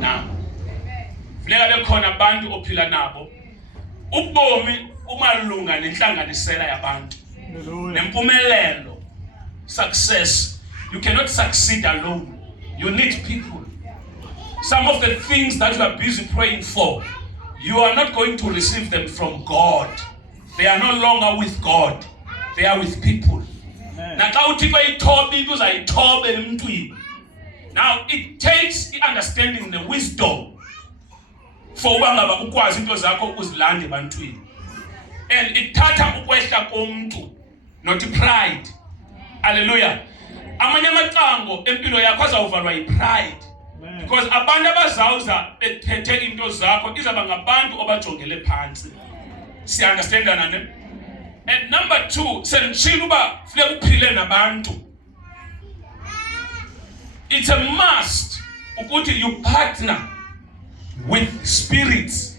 Now, funeka bekhona abantu ophila nabo. Ubomi umalunga nenhlanganisela yabantu. Nempumelelo, success. You cannot succeed alone. You need people. Some of the things that you are busy praying for, you are not going to receive them from God. They are no longer with God. They are with people. Now it takes the understanding, the wisdom for ukwazi into zakho uzilande ebantwini. And it thatha ukwehla komuntu, not pride. Hallelujah. Amanye amacango empilo yakho azawuvalwa yi-pride. Because abantu abazawuza bethethe into zakho izaba ngabantu obajongele phansi. Siya-understandana ne? And number 2, senitshilo uba funeka uphile nabantu. It's a must ukuthi you partner with spirits.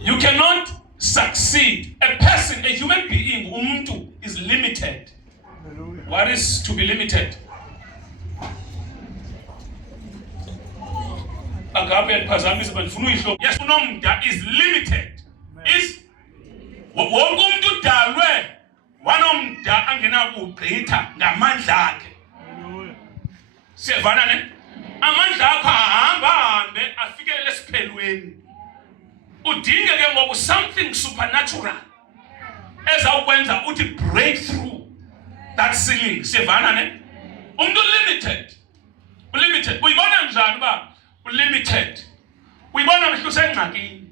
You cannot succeed. A person, a human being, umuntu, is limited. What is to be limited? Yes, unomda is limited. Is wonke umuntu udalwe wanomda angena kugqitha ngamandla akhe. Siyavana ne? Amandla akho ahambe afikelele esiphelweni. Udinge ke ngoku something supernatural ezawukwenza uthi break through that ceiling. Siyavana ne? Umuntu limited. Limited. Uyibona njani uba limited? Uyibona mhla usengxakini.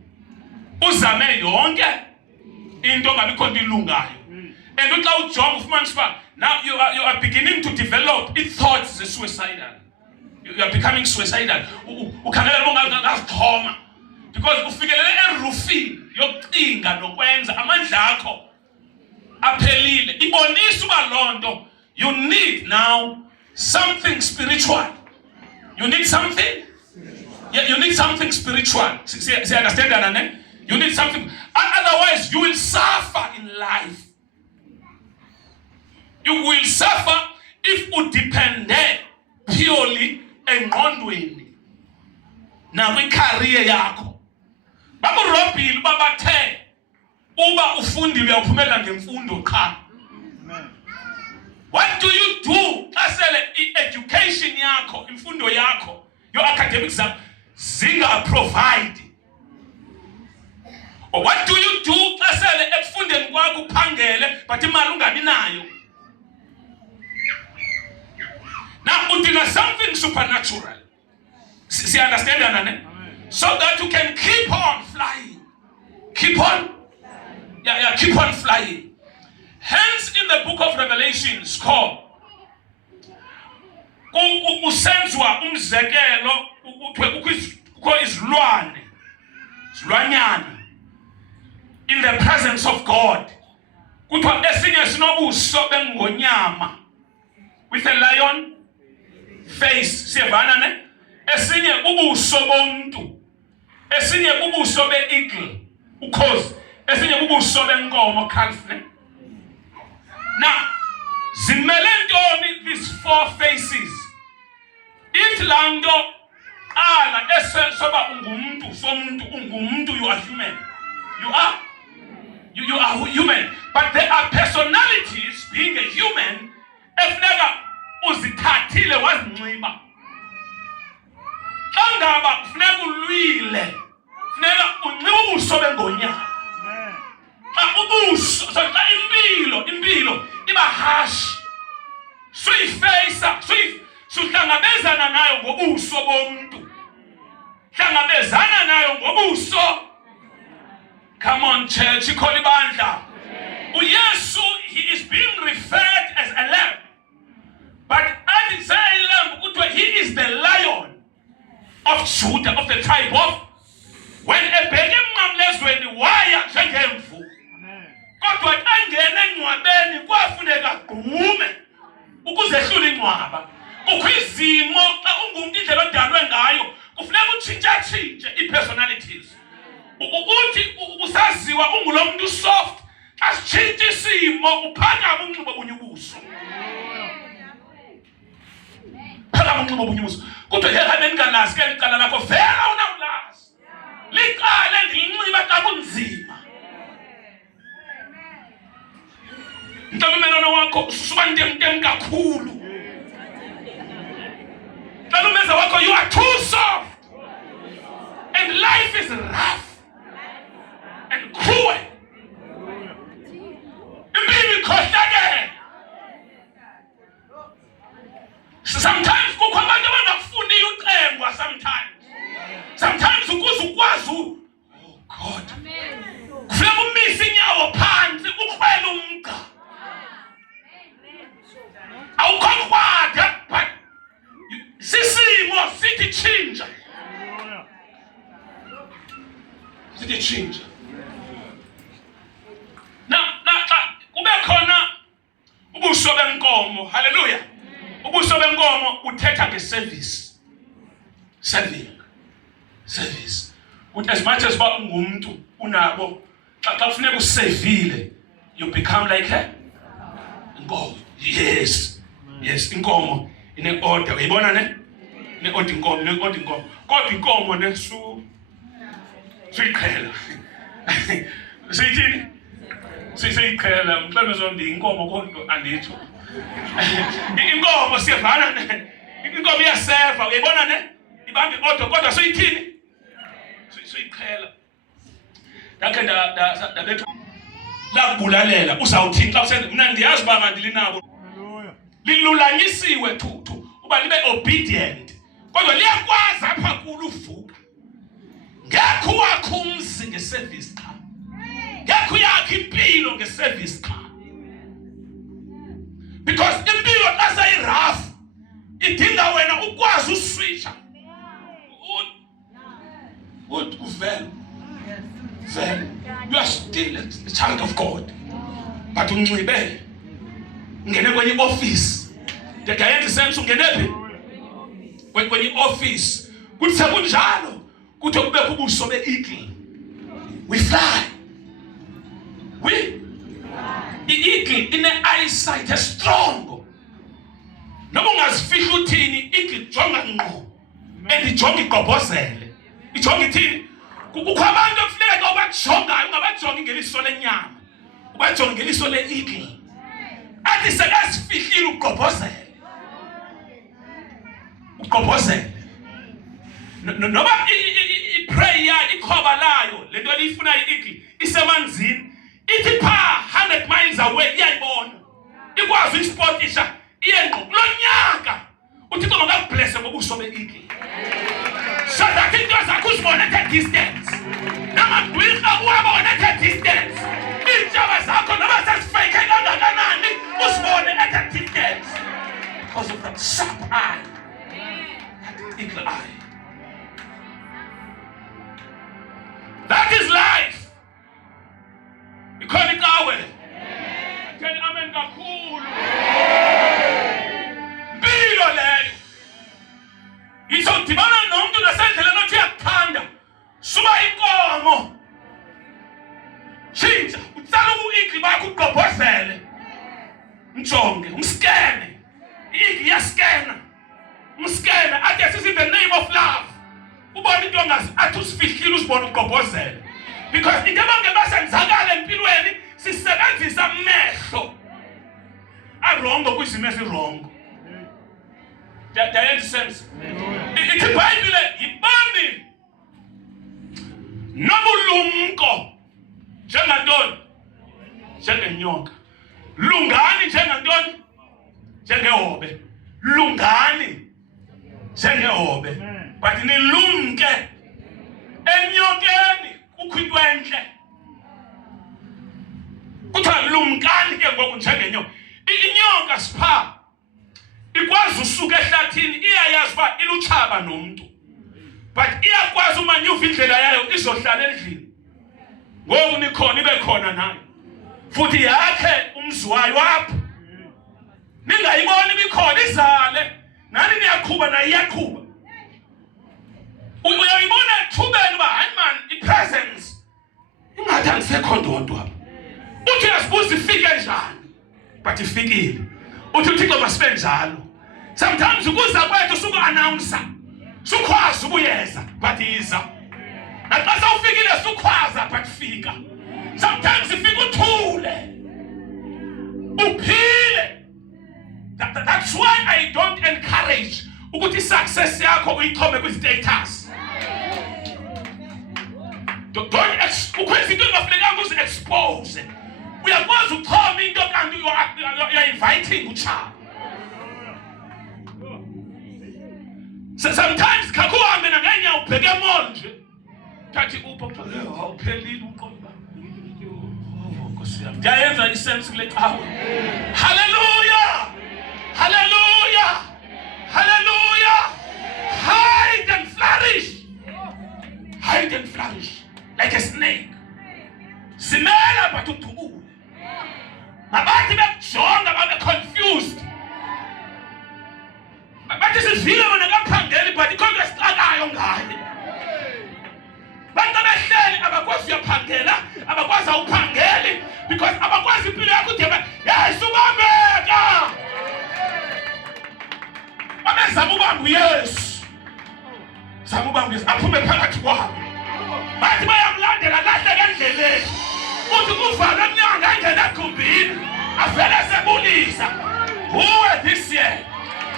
Uzame yonke into ngabikho into ilungayo. And uxa ujonga ufumanisa uba now you are beginning to develop thoughts suicidal. You are becoming suicidal. Ukhangelela ungazithoma. Because ufikelele erufini yokucinga nokwenza amandla akho aphelile. Ibonisa uba lonto you need now something spiritual. You need something? Yeah, you need something spiritual. See, understand that, ne? You need something. Otherwise, you will suffer in life. You will suffer if you depend purely engqondweni na kwi-career yakho. Bakurobhile babathe uba ufundile uyaphumelela ngemfundo cha. What do you do xa sele i-education yakho, imfundo yakho, your academics zinga provide? Or what do you do xa sele ekufundeni kwakho uphangele but imali ungabi nayo? Now udinga something supernatural. See, understand that, ne? So that you can keep on flying. Keep on? Yeah, keep on flying. Hence, in the book of Revelation, it's called usenzwa umzekelo kuthiwa izilwane, izilwanyana in the presence of God. Kuthiwa esinye sinobuso bengonyama with a lion face. Siyavana ne? Esinye ubuso bomuntu, esinye ubuso be-eagle, ukhozi, esinye ubuso benkomo, calf ne? Now, zimele ntoni these 4 faces? Ithi lanto ala soba ungumuntu, somuntu ungumuntu, you are human. You are human. But there are personalities being a human efuneka uzithathile wazinxiba. Xa ngaba funeka ulwile, funeka unxiba ubuso bengonyama. Ubuso, so impilo iba harsh. Suyifacea, suhlangabezana nayo ngobuso bomuntu. Hlangabezana nayo ngobuso. Come on, church, ikhona ibandla. uYesu, he is being referred as a lamb. But as it says lamb, he is the lion of Judah, of the tribe of. When a beggar mamlezweni waya njengemvu. Kodwa angena encwabeni kwafuneka gqume ukuzehlula incwaba. Kukho izimo xa ungumuntu indlela odalwe ngayo kufuneka utshintshe i-personalities. Uthi usaziwa ungulo muntu soft, asitshintshe isimo uphakama unxibe bunye ubuso. unxiba obunye ubuso kodwa ehameni ngalazi ke licala lakho vela unawulazi liqale ndilinxiba xa kunzima mntalumelwana wakho suba ntemtem kakhulu mntalumeza wakho you are too soft and life is rough and cruel impilo ikhohlakele sometimes kukho abantu abangafuniyo ucengwa sometimes ukuze ukwazi oh God kufuneka umise inyawo phansi ukhwele umqa awukho kwada but sisimo sithi change na kube khona ubuso benkomo haleluya ubuso benkomo uthetha ngeservice serving service ukuthi as much as ba ungumuntu unabo xa kufuneka usevile you become like her inkomo yes inkomo ine order uyibona ne order inkomo kodwa inkomo nesu siyiqhela siyithini siyiqhela mhlawumbe zondi inkomo kodwa anditho inkomo siyavana inkomo iyaseva uyibona ne ibambi kodwa soyithini soyiqhela dakhe ndabethu lakubulalela uzawuthini xa usenza mina ndiyazi uba mandilinabo lilulanyisiwe thuthu uba libe obedient kodwa liyakwazi apha kulo uvuka ngekho wakho umzi ngeservice car ngekho yakho impilo ngeservice car because impilo xa seyirough idinga wena ukwazi uswitcha uvela you are still a child of God but unxibe ngene kwenye office ndayenza sense ungene phi kwenye office kuthi sekunjalo kuthi kube kubuso beeagle we fly eagle ine eyesight strong noma ungazifihla uthini eagle jonga ngqo endijonga igqobhozele ijonga ithini kukho abantu ekufuneka xa ubajongayo ungabajongi ngeliso lenyama ubajonge ngeliso le-eagle athi sekazifihlile ugqobhozele noba iprayer ikhoba layo lento liyifunayo i-eagle isemanzini ithi pha 100 miles away iyayibona ikwazi uyisportisha iye ngqo kulo nyaka uthixo makakublesse ngobuso be-eagle so that into zakho uzibone at a distance namagwirha uwabone at a distance iintshaba zakho noba sesifeke kangakanani uzibone at a distance because of that sharp eye that eagle eye that is life ikhona ikawe theni amen kakhulu mpilo leyo izodibana nomuntu nasendlela othi uyakuthanda suba inkomo shintsha utsala ubu-eagle bakho ugqobhozele mjonge umskene i-eagle iyaskena umskene athi this is the name of love ubone into ongazi athi usifihlile uzibone ugqobhozele because into abangebasenzakala empilweni sisebenzisa amehlo arongo kwizimo ezirongo ndayenza sense ithi iBhayibhile yibambi nobulumko njengantoni njengenyoka lungani njengantoni njengehobe lungani njengehobe but nilumke enyokeni kukho into entle kuthiwa lumkani ke ngoku njengenyoka inyoka sipha ikwazi usuka ehlathini iyayazi uba ilutshaba nomntu but iyakwazi umanyuva indlela yayo izohlala endlini ngoku nikhona ibe khona nayo futhi yakhe umzi wayo apho ningayiboni ibikhona izale nani niyaqhuba nayo iyaqhuba uyayibona ethubeni uba hayi man i-presence ingathi angisekho ndodwa uthi uyasibuza ifike njani but ifikile uthi uthixo masibe njalo Sometimes ukuza kwethu suku announce sukhwaza ubuyeza but iza naxa sawufikile sukhwaza but fika. Sometimes ifika uthule uphile. That's why I don't encourage ukuthi success yakho uyithome kwi status. Don't ukwenza into engafunekanga uzi expose. Uyakwazi ukuthoma into kanti you are inviting ucha. Sometimes kakuhambe nangenya ubheke monje. Thathi upho awuphelile uqomba. Ndiyayenza isense kule cawe. Hallelujah. Hallelujah. Hallelujah. Hide and flourish. Hide and flourish like a snake. Simela batutubu. Mabathi bekujonga babe confused. Bathi sivile bona kaphangeli but ikhona esixakayo ngaye. Bantu behleli abakwazi uyaphangela, abakwazi awuphangeli because abakwazi impilo yakho udeba, yes ubambeka. Babezama ubamba uYesu. Zama ubamba uYesu aphume phakathi kwabo. Bathi bayamlandela lahleka endleleni. Uthi kuvala emnyango angena egumbini, avele sebulisa. Who this year?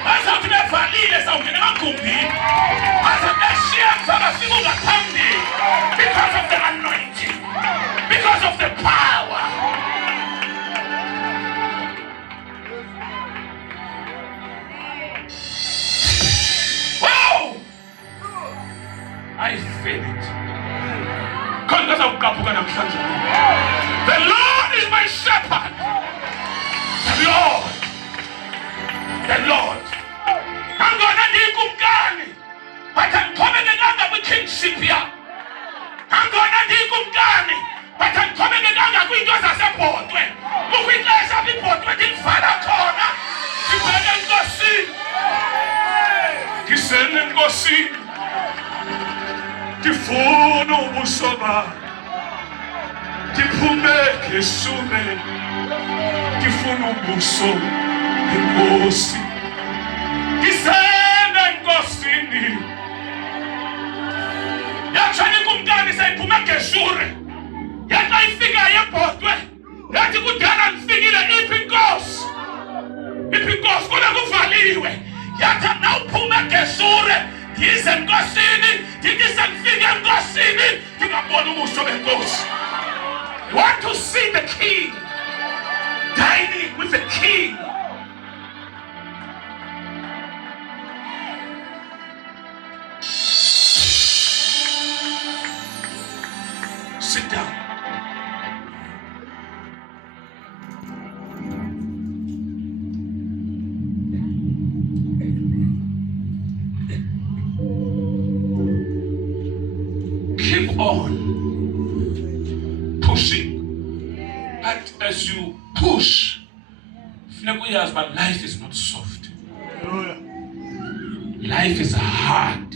Bazathi bevalile sawungena emagumbini. Bazathi beshiya mfaka fika ungaphambili because of the anointing, because of the power. Wow! I feel it. The Lord is my shepherd. The Lord. I'm gonna need kumkani. But I'm coming again with kingship here. I'm gonna need kumkani. But I'm coming again with those as a portrait. But we guys have the portrait in Father Corner. You better go see. You send them go see. The phone over soba. The pume kesume. The phone over soba. Inkosi isene nkosini yachani kumkani sayiphume geshure yaxa ifika yebhodwe yathi kudala nifikile iphi inkosi kona kuvaliwe yathi nawuphume geshure yize nkosini ndithi senifike enkosini ndingabona ubuso benkosi. You want to see the king dining with the king. Sit down. Keep on pushing. But as you push, but life is not soft. Life is hard.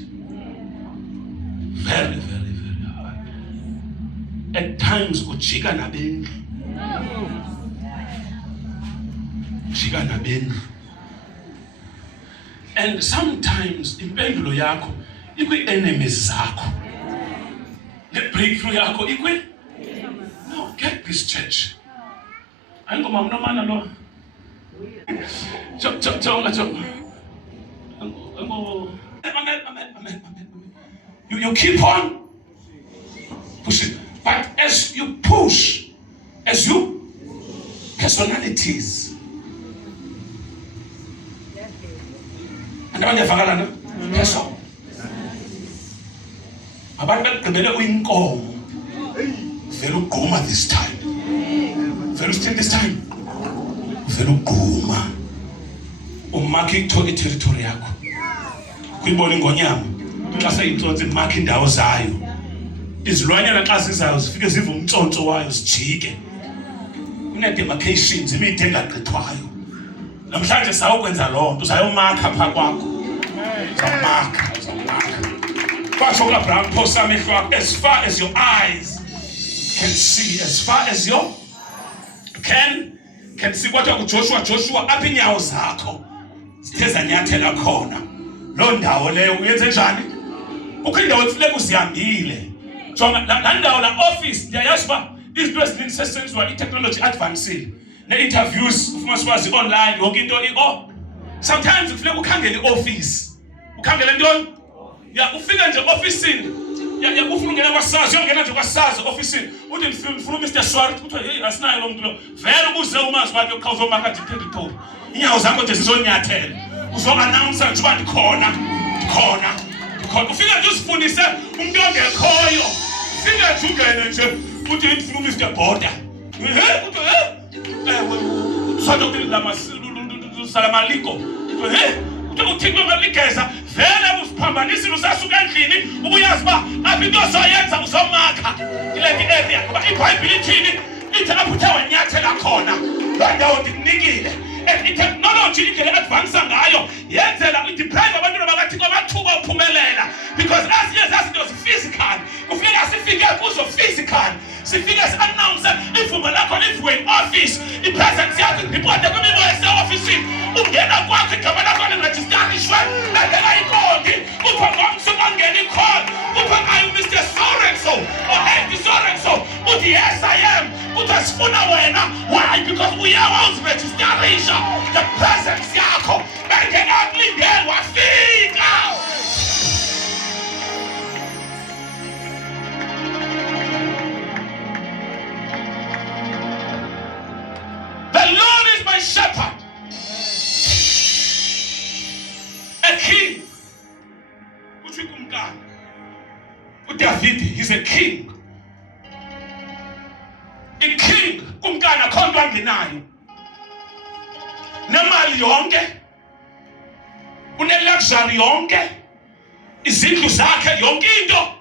Very, very, very hard. At times, ujika nabendlu. And sometimes, impendulo yakho, ikwi enemies zakho. The breakthrough yakho, ikwi. No, get this church. I go, Mom, no man alone. You keep on pushing. But as you push, personalities. And when you find person, about the better wing come. Velu goma this time. Velu still this time. Velu goma. Umaki to territory yako. Kwibona ingonyama. Xa seyintsonsi mark indawo zayo. Izilwanyana xa sizayo zifike zive umtsonto wayo sijike. Une-demarcations imide engagqithwayo. Namhlanje sawukwenza loo nto uzayomarka phaa kwakho. Uzawumarka. Kwatsho uAbraham phosa amehlo akho as far as your eyes can see, as far as your can see. Kwatsho kuJoshua apha iinyawo zakho sithe zanyathela khona lo ndawo leyo uyenze njani kukho indawo ekufuneka uzihambile jonga la ndawo la office ndiyayazi uba izinto eziningi sesenziwa i-technology advancile ne-interviews ufuna sikwazi online yonke into sometimes kufuneka ukhangele i-office ukhangele ntoni ufika nje ofisini ufuna ungena kwasazi uyongena nje kwasazi ofisini uthi ngifuna uMr Swart kuthiwa hey asinayo lo muntu lo vele ubuze umazi wakhe ukhawuzomakha territory inyawo zakho nje zizonyathela uzo-announce nje uba ndikhona ufika nje uzifundise umuntu ongekhoyo ufika nje ungene nje uthi ngifuna uMr Border uthanda ukuthi salamaliko uthixo ngaligeza vele usiphambanisi usasuka endlini ubuyazi uba apha into ozoyenza uzomakha kule area ngoba iBhayibhile ithini ithi apho uthe wanyathela khona loo ndawo ndikunikile and i-technology indlela e-advansa ngayo yenzela ideprive abantwana bakathixo amathuba ophumelela because ezinye zazinto zi-physical kufuneka sifike kuzo physical sifike si-announce ivumba lakho livuwe i-office i-presence yakho iripote kwimibo yase-ofisini ungena kwakho igama lakho lirejistarishwe bengela ikonti kuthiwa ngomsuku ongena i-call kuthiwa ayu Mr So-and-so or Andy So-and-so uthi yes I am kuthiwa sifuna wena why because uyawa uzirejistarisha the presence yakho bengena kulindele wafika. The Lord is my shepherd, a king. David, he's a king. A king, kumkana khonto angenayo. Nemali yonke. Une-luxury yonke. Izindlu zakhe yonke into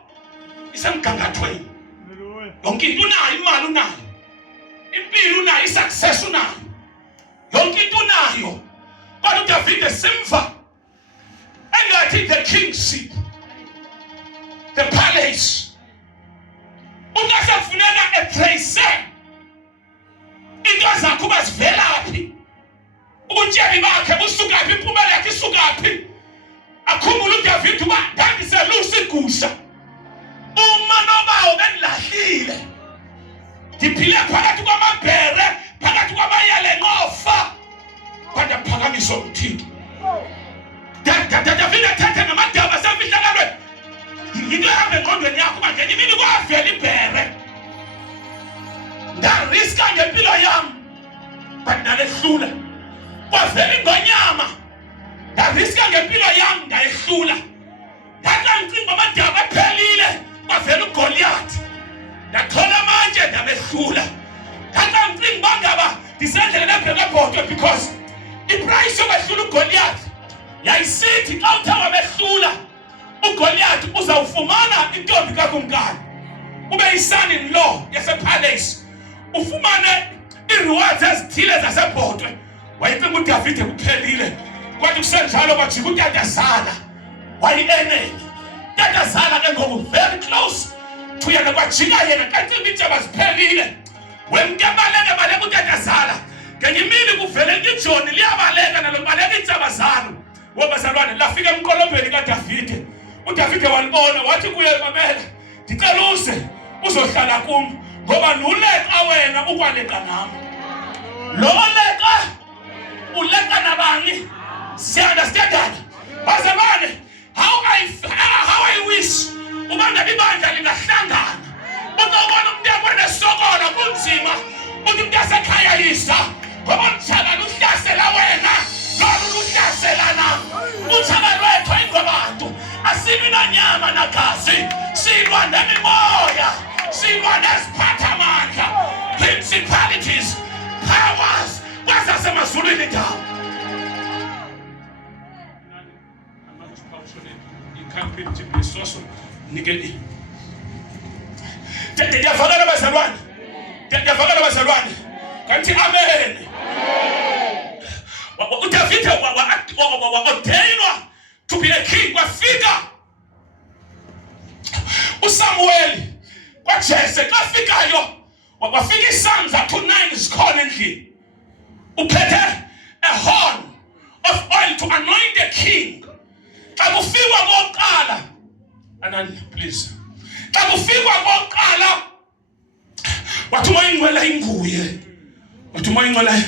isemgangathweni. Yonke into unayo, imali unayo. Impilo unayo, i-success unayo. Yonke into unayo. Kodwa uDavid esimva engathi the kingship, the palace. Ungasafuneka etrace into zakho uba zivelaphi. Ubutyebi bakhe busukaphi, impumela yakhe isukaphi. Akhumbula uDavid uba ndandiselusa igusha. Uma nobawo bendilahlile. Ndiphile phakathi kwamabhere, phakathi kwamayele ngofa. Kodwa phakamiswa uThixo. David ethethe namadaba asefihlakalweni. Yinto ehamba engqondweni yakho uba ngenye imini kwavela ibhere. Ndariska ngempilo yami, but ndalehlula. Kwavela ingonyama, ndariska ngempilo yami ndayehlula. Ndathi ngicinga amadaba aphelile, kwavela uGoliath. Ndathola amanje ndabehlula. Ndathi ngicinga uba ngaba ndisendleleni ebhekebhodwe because iprice yokwehlula uGoliath yayisithi xa uthe wabehlula uGoliath uzawufumana intombi kakumkani ube yi-son-in-law yasepalace ufumane ii-rewards ezithile zasebhodwe. Wayicinga uDavid kuphelile kwathi kusenjalo kwajika utatazala wayi-enemy. Utatazala ke ngoku very close to yena kwajika yena kacinga iintshaba ziphelile wemnkebaleka utatazala. Ngenye imini kuvele ijoni liyabaleka nalo libaleka iintshaba zalo. Wabazalwane lafika emqolombeni kaDavide. uDavide walibona wathi kuye mamela ndicela uzohlala kum ngoba nuleka wena ukwaleka nami. Lo oleka uleka nabani? Siunderstand? Bazalwane, how I wish ubanda ibandla lingahlangana. Ubona umuntu yakwenza sokola kunzima. Umuntu yasekhaya yisa ngoba uthaba luhlasela wena. Lolu luhlasela nami. Uthaba lwethu ingobantu. Asilwi nanyama nagazi. Silwa nemimoya. Silwa neziphathamandla. Principalities, powers. Kwazasemazulwini ndawo. Ndiyavakala bazalwane. Ndiyavakala bazalwane. Kanti amen. uDavid wa-ordainwa to be a king. Kwafika uSamuel kwaJese kwafikayo kwafika iSpsalms up to 9 zikhona endlini. Uphethe a horn of oil to anoint the king. Xa kufikwa kokuqala, Anani, please. Xa kufikwa kokuqala, wathi moyingcwele inguye. Wathi moyingcwele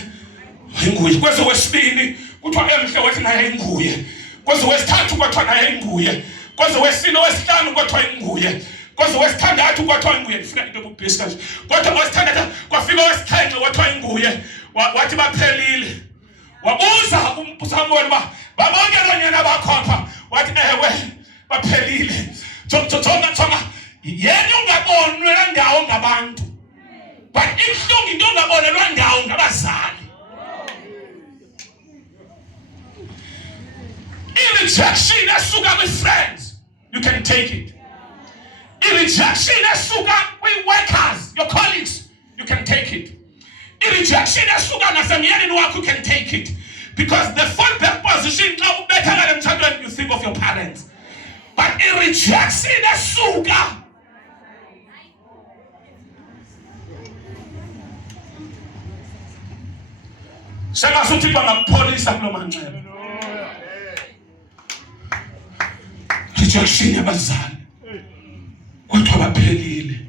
inguye. Kwese wesibini kuthiwa emhle wathi naye inguye. Kwese wesithathu kwathiwa naye inguye. Kwese wesine wesihlanu kwathiwa inguye. Kwese wesithandathu kwathiwa inguye. Ndifuna into yokubhisa kanje. Kodwa wesithandathu kwafika wesixhenxe kwathiwa inguye. Wathi baphelile. Wabuza uSamuel babonke abanyana bakhapha. Wathi ewe baphelile. Jonga yena ungabonelwa ndawo ngabantu. But ibuhlungu into ongabonelwa ndawo ngabazali. I-rejection esuka kwi-friends, you can take it. I-rejection esuka kwi-workers, your colleagues, you can take it. I-rejection esuka nasemyeni wakho, you can take it. Because the fallback position, now better than children, you think of your parents. But i-rejection esuka sekasuthi bangapholisa kulo manxeba. Rejection yabazali. Kwathiwa baphelile.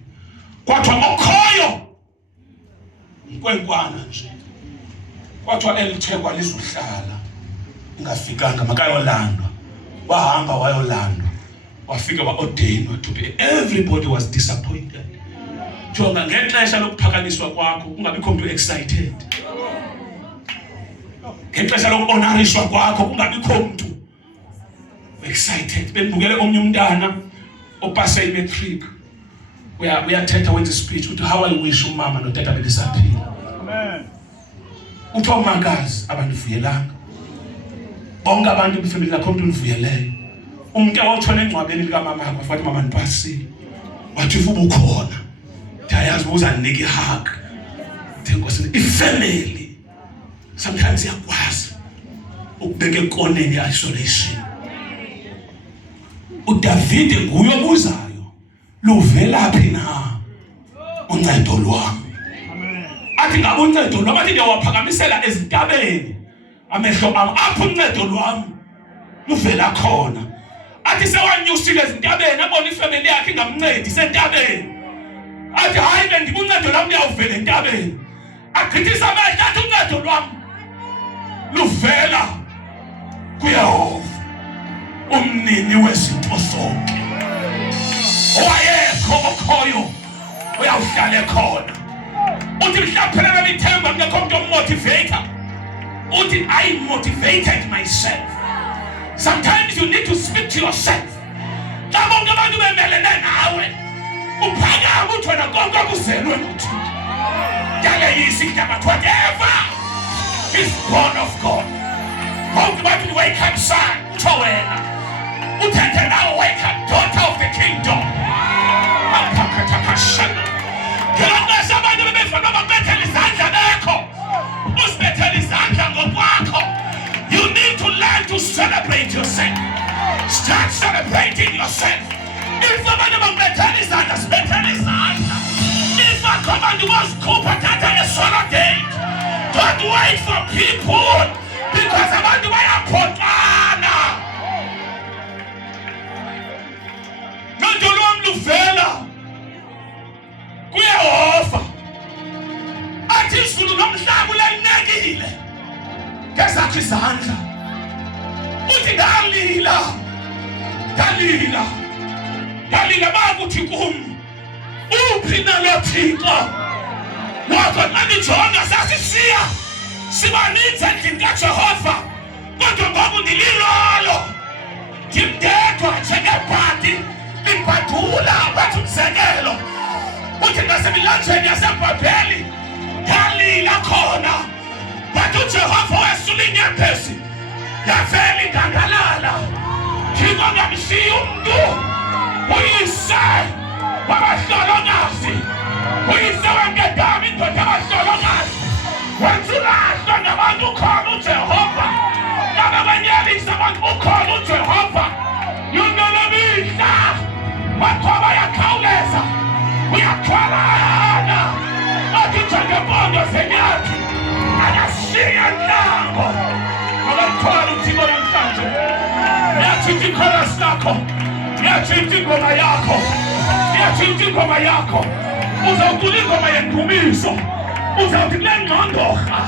Kwathiwa okhoyo inkwenkwana nje. Kwathiwa elithekwa lizuhlala. Ungafikanga makayolandwa. Wahamba wayolandwa. Wafika wa-ordained to be. Everybody was disappointed. Jonga ngexesha lokuphakanyiswa kwakho ungabikho umuntu excited. Ngexesha lokuhonorishwa kwakho kungabikho umuntu excited. Bendibukele omnye umntana opase i-matric. Uyathetha wenza speech uthi how I wish umama notata belisaphila. Amen. Uthi omakazi abandivuyelanga. Bonke abantu befamily lakho umuntu univuyeleyo. Umuntu awutshona engcwabeni likamama wakho afathi mama ndipasile. Wathi ufuba ukhona. Ndiyayazi uzandinika ihug. Nkosi ifamily sometimes iyakwazi ukubeka ekoneni isolation. uDavid nguye obuzayo luvelaphi na uncedo lwami. Athi ngabe uncedo lwami athi ndiyawaphakamisela ezintabeni amehlo ami apho uncedo lwami luvela khona. Athi sewanyusile ezintabeni abona ifamily yakhe ingamncedi sentabeni. Athi hayi bendibuncedo lwami liyawuvela entabeni. Agqithisa amehlo athi uncedo lwami luvela kuYehova umnini wezinto zonke. Owayekho okhoyo uyawuhlala khona. Uthi mhlawumbe lithemba ngekho umuntu omotivator. Uthi I motivated myself. Sometimes you need to speak to yourself. Xa bonke abantu bemelene nawe uphakama uthi wena konke kuzelwe nguThixo. Yaleyisa indaba whatever is born of God. Bonke abantu wake up son utsho wena. Uthethe nawe wake up daughter of the kingdom. Apakatakashana. Ngelonqesa abantu bebefuna bakubethela izandla bekho. Usibethela izandla ngokwakho. You need to learn to celebrate yourself. Start celebrating yourself. If abantu bakubethela izandla sibethela izandla. If abantu bazikhupha thatha a date. Don't wait for people because abantu bayaphotana. Ncedo lwami luvela kuYehova. Athi izulu nomhlaba ulenekile ngezakhe izandla. Uthi dalila bakuthi kum uphi nalo Thixo wakho nanijonga sasisiya sibaninzi endlini kaJehova kodwa ngoku ndililolo ndimdedwa njengebhadi libhadula bathi umzekelo. Uthi nasemlanjeni yaseBhabheli yalila khona bathi uJehova wesula inyembezi yavela ingangalala. Thixo ngamshiya umntu uyise wabahlolokazi uyise wengedama indoda yabahlolokazi wenza ulahlo nabantu ukhona uJehova nababanyelisa abantu ukhona uJehova. Yungelomihla wathoba yakhawuleza uyathwalana athi njengempondo zenyati akashiya ntango. Liyatshintsha ichorus lakho, liyatshintsha ingoma yakho, liyatshintsha ingoma yakho. Uzawucula ingoma yendumiso, uzawuthi kule ngxondorha,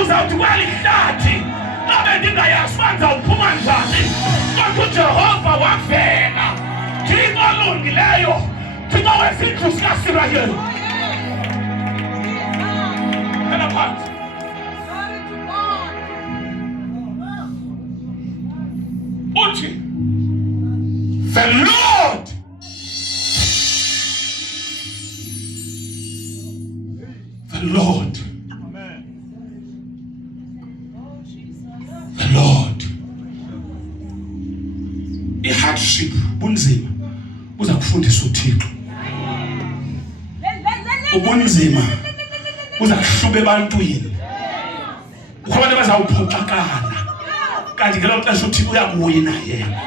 uzawuthi kwalihlathi ngabe ndingayazi uba ndizawuphuma njani, kodwa uJehova wavela. Thixo olungileyo, Thixo wezindlu zikaSirayeli. Phela phansi. Uthi the Lord the Lord i-hardship bunzima buza kufundisa uThixo. Ubunzima buza kuhluba ebantwini, kukho abantu abazawuphoxakala kanti ngelo xesha uThixo uyakuwina yena.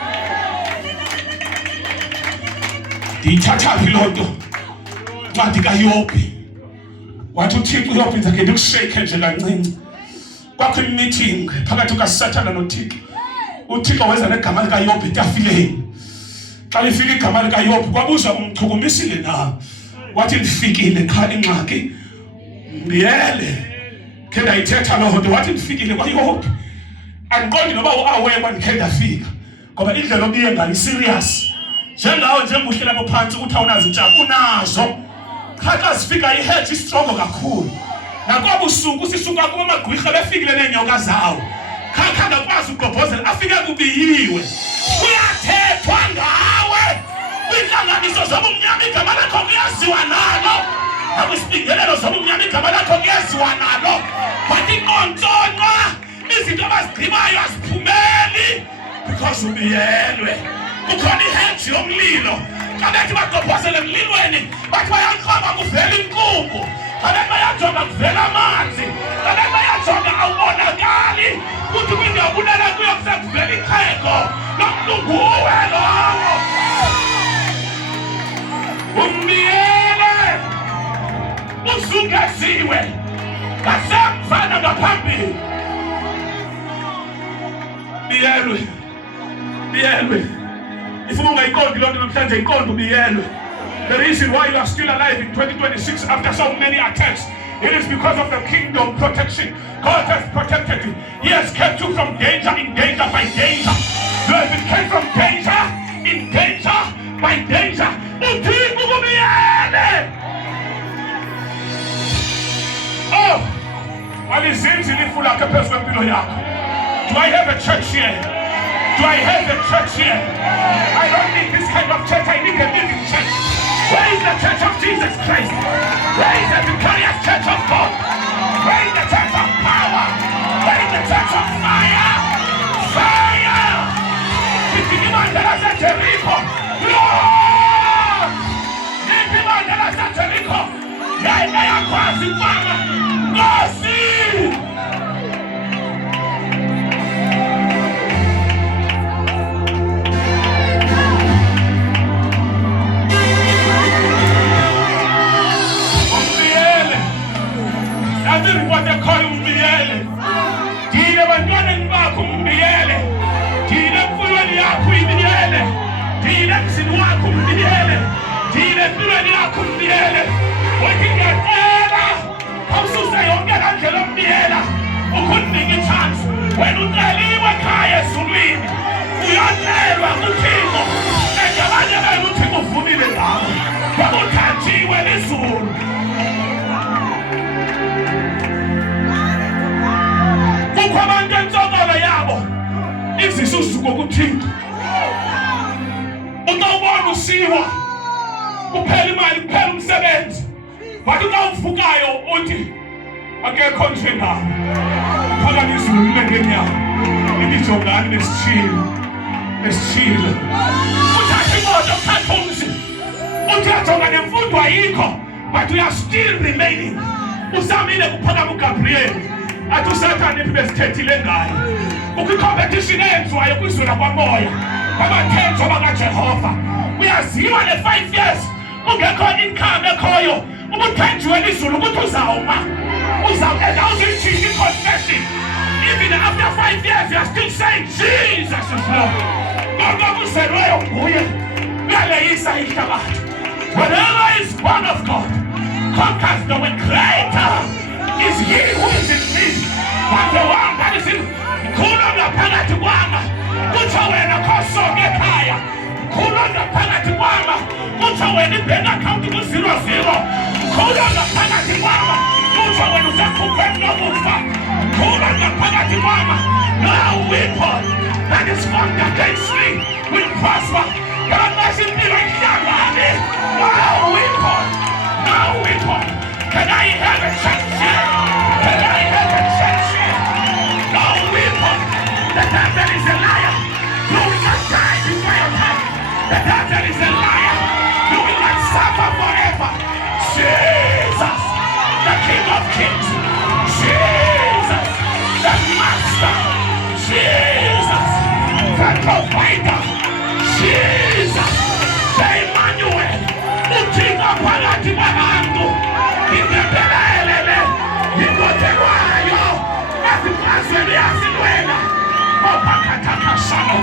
Ndiyithathaphi loo nto ncwadi kaYobhi, wathi uThixo uYobhi ndakhe ndikusheyikhe nje kancinci. Kwakho i-meeting phakathi kukaSathana noThixo. uThixo wenza negama likaYobhi etafileni. Xa lifika igama likaYobhi kwabuzwa umchukumisile na, wathi ndifikile qha ingxaki mbiyele. Khe ndayithetha loo nto, wathi ndifikile kwaYobhi. Andiqondi noba uawe kwandikhe ndafika, ngoba indlela obiye ngayo serious. Njengawo njengohle lapho phansi uthi awunazo intshaka, unazo. Xa sifika i-hedge strong kakhulu. Nakwabo usuku sisuka kuba amagqwirha befikile neenyoka zawo. Kha ngakwazi ugqobhozela afike kubiyiwe. Kuyathethwa ngawe. Kwintlanganiso zobumnyama igama lakho kuyaziwa nalo. Nakwisibingelelo zobumnyama igama lakho kuyaziwa nalo. Wathi inkontsonqa izinto abazigqibayo aziphumeli because ubiyelwe. Kukhona i-hedge yomlilo. Xa bethi bagqobhozele emlilweni bathi bayanqaba kuvela inkungu. Xa bethi bayajonga kuvela amanzi. Xa bethi bayajonga awubonakali. Kuthi kwindawo kulela kuyo kusekuvela ixhego lomntu nguwe lowo. Umbiyele usungeziwe ngasemva nangaphambili. Biyelwe. Ifuna ungayiqondi loo nto namhlanje, iqonda ubiyelwe. The reason why you are still alive in 2026 after so many attacks, it is because of the kingdom protection. God has protected you. He has kept you from danger in danger by danger. You have been kept from danger in danger by danger. Oh, walizinzi lifula phezu kwempilo yakho. Do I have a church here? Do I have a church here? I don't need this kind of church. I need a living church. Where is the church of Jesus Christ? Where is the victorious church of God? Where is the church of power? Where is the church of fire? Fire! Nipimandela za Jericho. Lord! Nipimandela za Jericho. Yaina ya kwasi mama. Ngosi! What they call umbiyele. Dile bantwaneni bakho umbiyele. Dile mfulweni yakho umbiyele. Dile mzini wakho umbiyele. Dile empilweni yakho umbiyele. Wathi ngiyacela awususe yonke la ndlela umbiyela. Ukunika i-chance. Wena uceliwe ekhaya ezulwini. Uyacelwa kuThixo. Engabanye baye uThixo uvumile ngawe. Wakuthathiwe lizulu. Abantu entsokolo yabo izisusuko kuThixo. Utawubona usiwa kuphela imali kuphela umsebenzi. Wathi utawuvukayo uthi akekho njengawe. Phakathi izulu libe ngenyawo. Indijongani nesishilo. Uthatha imoto uthatha umzi. Uthi ajonga nemfundo ayikho. But we are still remaining. Uzamile kuphakama uGabriel. Athi uSathane iphi besithethile ngayo. Ukwi-competition eyenziwayo kwizula kwamoya abathenjwa bakaJehova. Uyaziwa le 5 years kungekho income ekhoyo. Ubuthenjiwe lizulu ukuthi uzawuma. Uzawuenda uzitshintsha i-confession. Even after 5 years you are still saying Jesus is Lord. obuselweyo nguye uyaleyisa ihlabathi. Whatever is born of God conquers the way. Greater is he who is in me than the one that is in kulo ngaphakathi kwami kuthi wena khosoke ekhaya, kulo ngaphakathi kwami kuthi wena i-bank account ku-00, kulo ngaphakathi kwami kuthi wena usekhuphe nokufa, kulo ngaphakathi kwami no weapon that is formed against me will prosper. Impilo ihlangane, no weapon, no weapon. Can I have a chance here? Can I have a chance here? No weapon. The devil is a liar. You will not die before your time. The devil is a liar. You will not suffer forever. Jesus, the King of Kings. Jesus, the Master. Jesus, the Provider. Jesus, the Emmanuel. Uthixo phakathi kwabantu. Ngibelelele, ngikotelwayo. Ezimazweni yasilwela. Opakhathakashano.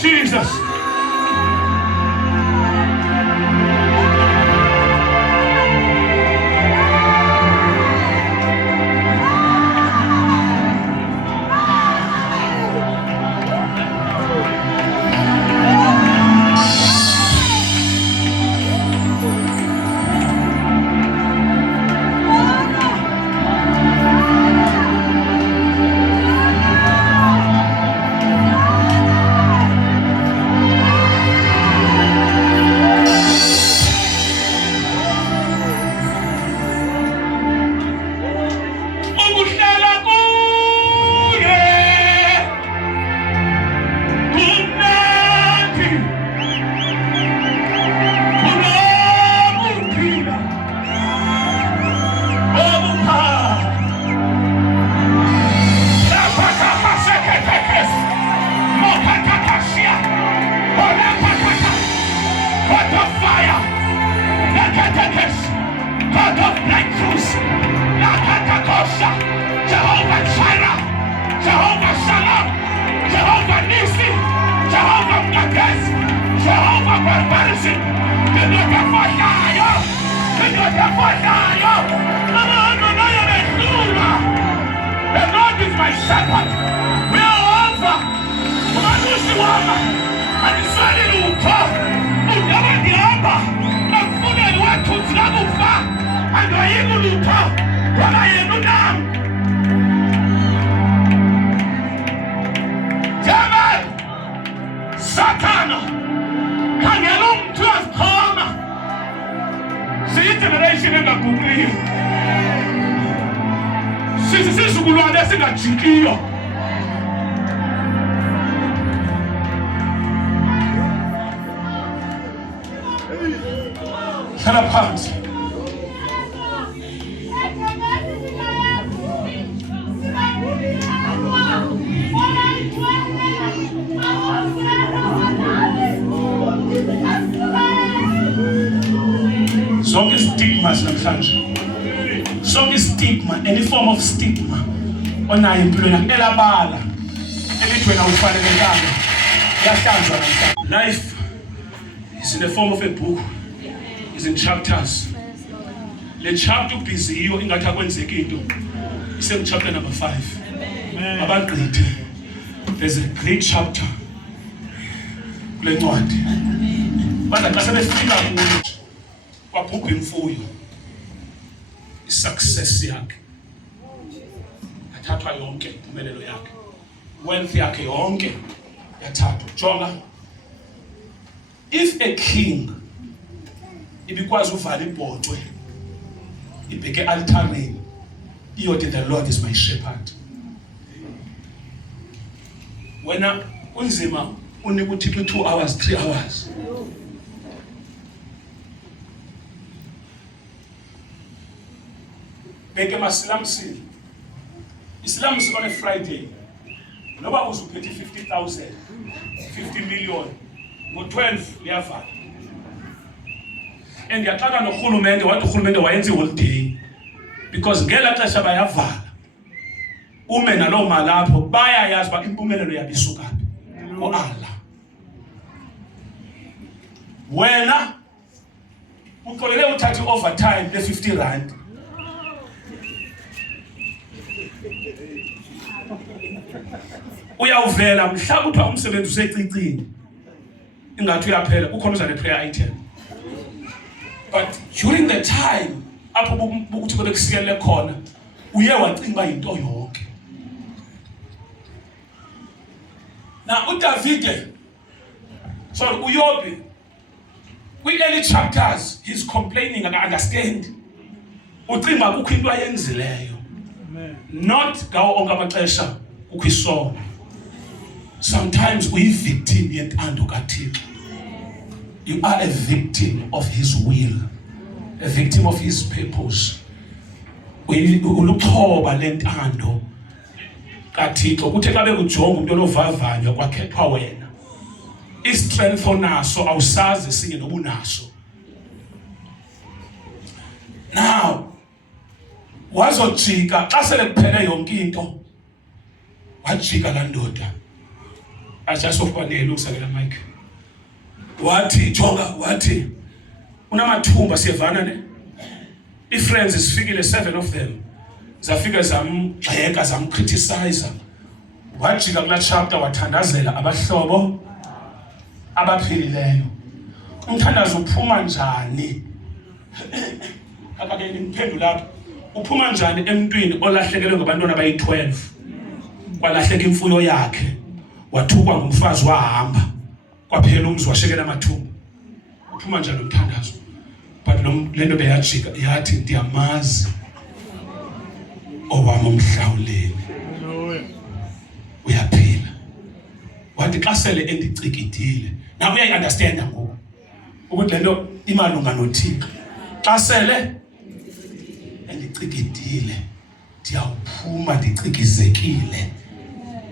Jesus. Jehovah Jireh, Jehovah Shalom, Jehovah Nisi, Jehovah Mnakes, Jehovah Barbarisi. The Lord is my shepherd. We are over. Umanusi wama. Aniswali luto. Ujawa diamba. Mfune wetu zinamufa. Ando yinu luto. Wala yenu namu. Devil, Satan, kangelo mtu askoma. See generation engagumiyo. Sisi sizukulwane singajikiyo. Hlala phansi. Zonke stigmas namhlanje. Zonke stigma, any form of stigma onayo empilweni yakho elabala elithi wena ufanelekanga yahlanzwa namhlanje. Life is in the form of a book, is in chapters. Le chapter ubhiziyo ingathi akwenzeki into ise chapter number 5. Abagqithe, there's a great chapter kule ncwadi. Badla xa sebefika kuyo kwabhubha imfuyo, i-success yakhe yathathwa yonke, impumelelo yakhe, wealth yakhe yonke yathathwa. Jonga If a king ibikwazi uvala ibhotwe ibheke altareni iyothi the Lord is my shepherd, wena unzima unika uThixo 2 hours 3 hours, beke masilamsile isilamsi on a Friday noba uzuphethe 50,000 50 million ngo-12 liyavala. And yaxaka noRhulumente wathi uRhulumente wayenza iholiday because ngela xesha bayavala ume naloo mali apho bayayazi uba impumelelo yabo isuka phi ku-Allah. Wena uxolele uthathe overtime le-50 rand uyawuvela mhla kuthiwa umsebenzi usecicini ingathi uyaphela kukhona uza ne-prayer item. But during the time apho bukuthi bekusikelele khona uye wacinga uba yinto yonke. Na uDavide, sorry, uYobi, kwi-early chapters he's complaining, aka-understand ucinga uba kukho into ayenzileyo. Not ngawo onke amaxesha kukho isono. Sometimes uyi-victim yentando kaThixo. You are a victim of his will, a victim of his purpose. Uluxhoba lentando kaThixo. Kuthe xa bekujonga umuntu onovavanywa kwakhethwa wena. I-strength onaso awusazi sinye noba unaso. Now wazojika xa sele kuphele yonke into wajika laa ndoda ajasokuba neyelungisakela Mike. Wathi jonga, wathi unamathumba siyevana ne i-friends zifikile 7 of them zafika zamgxeka zamcriticize. Wajika kulaa chapter wathandazela abahlobo abaphilileyo. Umthandazo uphuma njani? Akake nimphendula lapha. Uphuma njani emntwini olahlekelwe ngabantwana abayi-12 kwalahleka imfuyo yakhe wathukwa ngumfazi wahamba kwaphela umzi washekela amathumba? Uphuma njani umthandazo? But le nto beyajika yathi ndiyamazi owami umhlawuleli uyaphila. Wathi xa sele endicikidile nawe uyayi-understanda ngoku ukuthi le nto imalunga noThixo. Xa sele endicikidile ndiyawuphuma ndicikizekile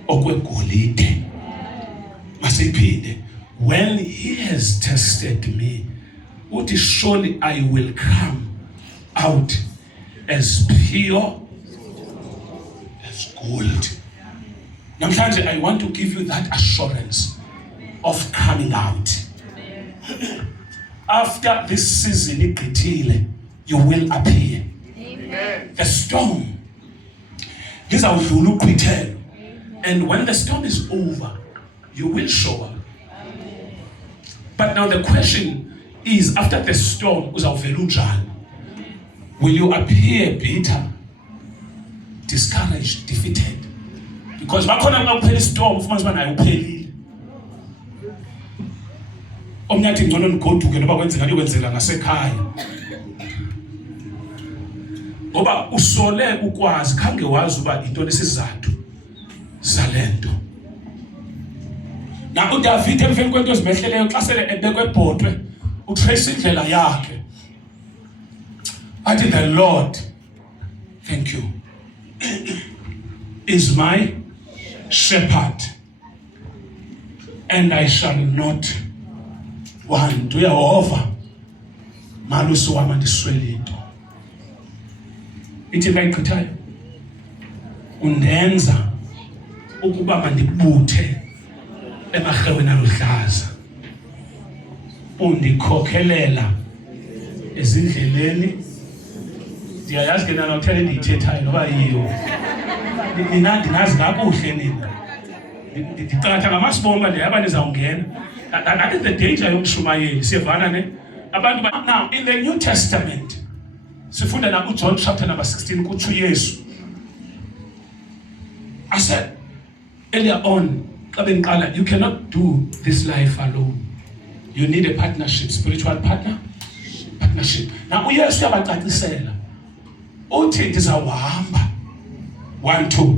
okwegolide. Masiphinde, when he has tested me, uthi surely I will come out as pure as gold. Namhlanje I want to give you that assurance of coming out. After this season igqithile, you will appear. Amen. The storm lizawudlula uqhithelo, and when the storm is over, you will show up. But now the question is, after the storm uzawuvela unjani? Will you appear bitter, discouraged, defeated? Because bakhona xa kuphela istorm ufumanisa uba naye uphelile. Omnye athi ngcono ndigoduke noba kwenzeka liyokwenzela ngasekhaya. Ngoba usole ukwazi khange wazi uba yintoni isizathu sale nto. Na uDavide emveni kwento ezimehleleyo xa sele ebekwe ebhotwe utrace indlela yakhe. Athi the Lord, thank you, is my shepherd and I shall not want. UYehova malusi wami andisweli nto. Ithi xa igqithayo undenza ukuba mandibuthe emarheweni aluhlaza, undikhokhelela ezindleleni. Ndiyayazi ke nana uthele ndiyithethayo noba yiyo nina ndinazi kakuhle nina ndicatha ngamasibonga ndiyaba ndizawungena. That is the danger yomshumayeli. Siyevana ne abantu. Now in the New Testament sifunda na John chapter number 16 kutsho uYesu. I said earlier on xa bengiqala, you cannot do this life alone. You need a partnership, spiritual partnership. Now uyesu uyabacacisela uthi ndizawuhamba 1 2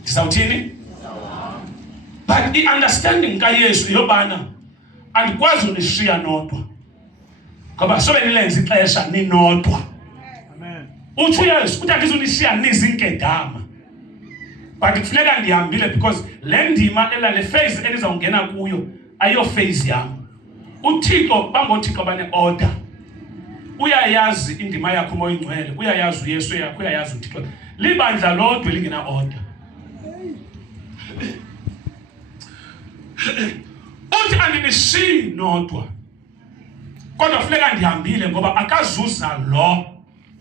ndizawuthini. But the understanding kaYesu yobana andikwazi unishiya nodwa ngoba sobe nilenza ixesha ninodwa. Amen. Uthi uYesu uthi andizunishiya nizinkedama, but kufuneka ndihambile because le ndima le phase enizawungena kuyo ayo phase yami. uThixo bangothixo bane order, uyayazi indima yakho umoya ingcwele, uyayazi uYesu yakho, uyayazi uThixo. Libandla lodwa lingena order. Uthi andinisiyi nodwa kodwa kufuneka ndihambile ngoba akazuza lo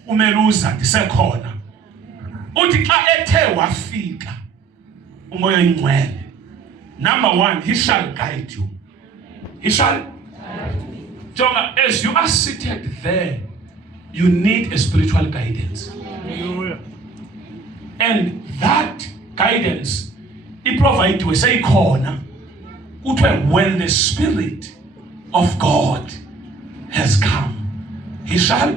umeluza ndisekhona. Uthi xa ethe wafika umoya ingcwele, number 1, he shall guide you. He shall. Jonga, as you are seated there, you need a spiritual guidance. And that guidance, he provides you. Say corner. When the Spirit of God has come, he shall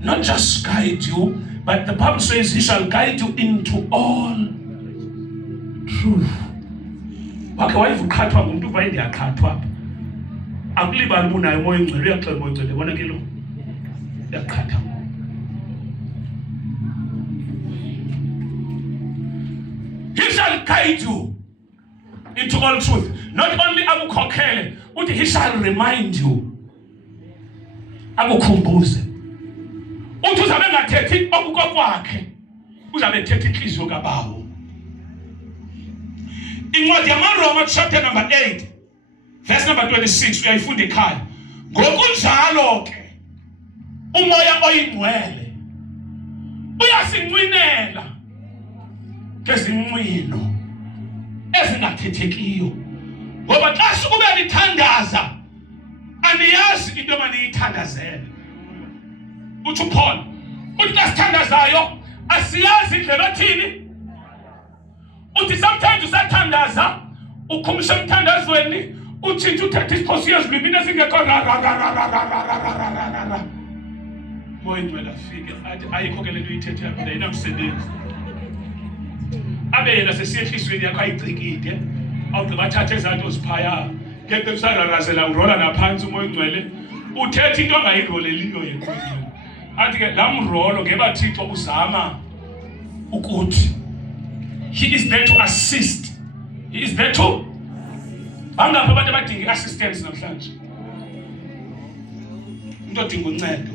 not just guide you, but the Bible says he shall guide you into all truth. Okay, why if you cut up, you find your cut up. I believe I'm going to moya ingcwele, uyaxela moya ingcwele, bona ke lo yakhatha. He shall guide you into all truth. Not only akukhokhele, uthi he shall remind you. Akukhumbuze. Uthi uzabe ngathethi okukokwakhe, uzabe ethetha inhliziyo kaBaba. Incwadi yamaRoma chapter number 8 verse number 26 uyayifunda ekhaya. Ngokunjalo ke umoya oyingcwele uyasinqinela ngezinqwino ezingathethekiyo, ngoba xa sukube lithandaza aniyazi into emaniyithandazele. Uthi uPaul uthi xa sithandazayo asiyazi indlela othini. Uthi sometimes usathandaza ukhumisha emthandazweni utshintsha uthetha isiphosi yezilwimi esingekho moya ingcwele afike athi ayikho ke lento uyithethayo kodwa inamsebenzi. Abe yena sesiyehlizweni yakho ayicikide awugqiba athathe ezanto ziphaya ngeke usararazela urola naphansi umoya ingcwele uthetha into angayiroleliyo yekweni. Athi ke la mrolo ngeba Thixo uzama ukuthi he is there to assist. He is there to bangapha abantu abadinga assistance namhlanje. Umuntu odinga uncedo.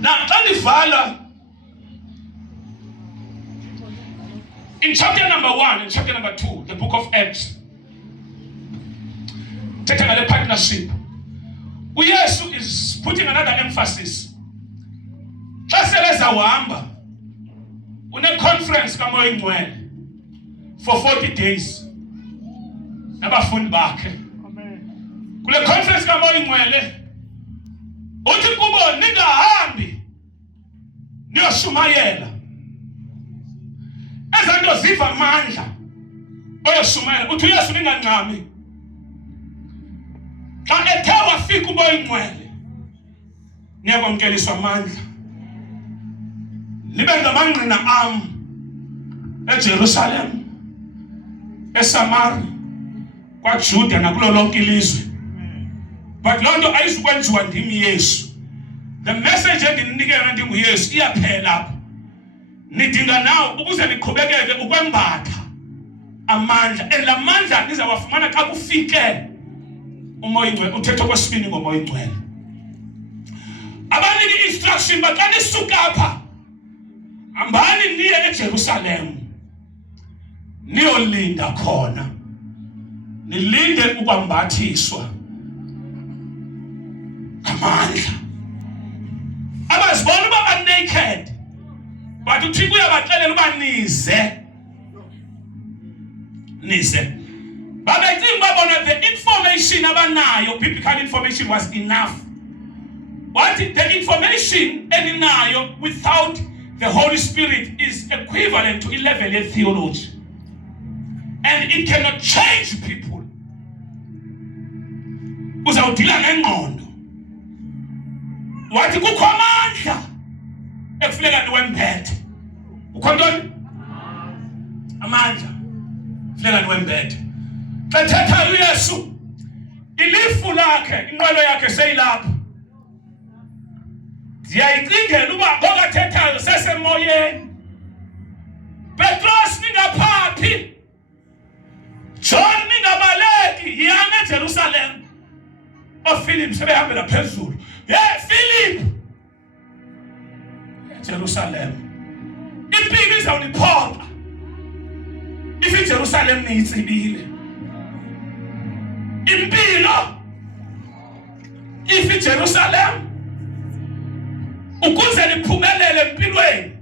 Now, in chapter number 1 and chapter number 2, the book of Acts, take another partnership. uYesu is putting another emphasis. Xa seleza uhamba une conference kamoya ingcwele for 40 days nabafundi bakhe. Kule conference kamoya ingcwele uthi kubo ningahambi niyoshumayela ezanto ziva amandla oyoshumayela. Uthi uYesu ningancami xa ethe wafika umoya ingcwele niyakwamkeliswa amandla libe ngamangqina am eJerusalem, eSamaria, kwaJuda nakulo lonke ilizwe. But loo nto ayizukwenziwa ndim Yesu. The message endininikela ndinguYesu iyaphela apha. Nidinga nawe ukuze niqhubekeke ukwembatha amandla, and la mandla nizawafumana xa kufike umoya ingcwele. Uthetha kwesibini ngomoya ingcwele. Abaniki instruction baxa nisuka apha hambani niye eJerusalem niyolinda khona, nilinde ukwambathiswa amandla. Abazibona uba naked, but uThixo uyabaxelela uba nize. Babecinga babona the information abanayo, biblical information, was enough What the information eninayo without the Holy Spirit is equivalent to 11 theology. And it cannot change people. Uzawudila ngengqondo. Wathi kukho amandla ekufuneka niwembethe. Ukho ntoni? Amandla. Funeka niwembethe. Xa thetha uYesu, ilifu lakhe, inqwelo yakhe seyilapha. Ndiyayicingela uba ngoku athethayo sesemoyeni. Petros ningaphaphi. John ningabaleki, yihamba eJerusalem. Philip sebehambela phezulu. Philip. Jerusalem. Impilo izawuniphopha. If Jerusalem niyitsibile. Impilo. If Jerusalem ukuze niphumelele empilweni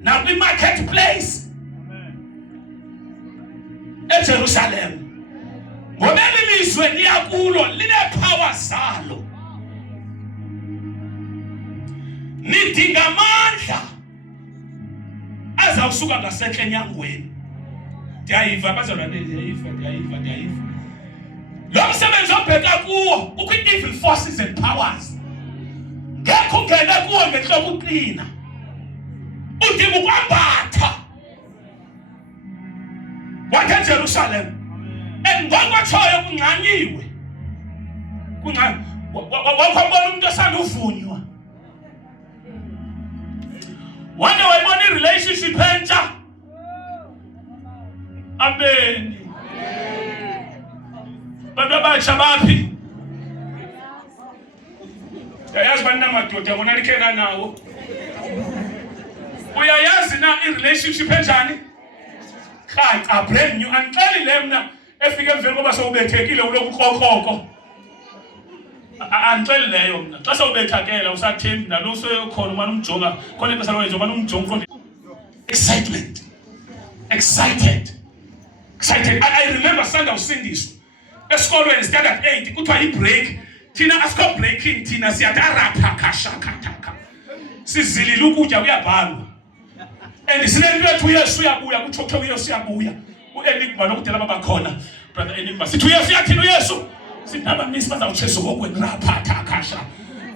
nakwi marketplace eJerusalem. Ngoba lelizwe liyakulo line power zalo. Nidinga amandla azawusuka ngasenhle enyangweni. Ndiyayiva bazalwane, ndiyayiva. Lo msebenzi obheka kuwo ukho evil forces and powers. Ngekho ungena kuwo ngenhloko uqina. Udinga ukwambatha. Wakhe Jerusalem. Engqongqotshoyo kunqanyiwe. Wakhambona umuntu osanuvunywa. Wanda wayibona i-relationship entsha. Amen. Bantu abatsha baphi? Uyayazi bani madoda bona likhela nawo. Uyayazi na i-relationship enjani? Khaca brand new angixeli le mina efike emveni koba sowubethekile uloku kokoko. Angixeli leyo mina. Xa sowubethakela usathembi nalo useyokhona uma umjonga khona into salwenza uma umjonga excitement. Excited. I remember Sunday usindiswa. Esikolweni standard 8 kuthiwa i-break. Thina asikho breaking thina siyatarapha kashakataka. Sizilile ukutya kuyabhalwa. And sinento yethu uYesu uyabuya kuthotho uYesu uyabuya. Uenigma lokudela babakhona. Brother Enigma. Sithi uYesu yathini uYesu? Sindaba misi bazawuchesa ngokweni rapha kasha.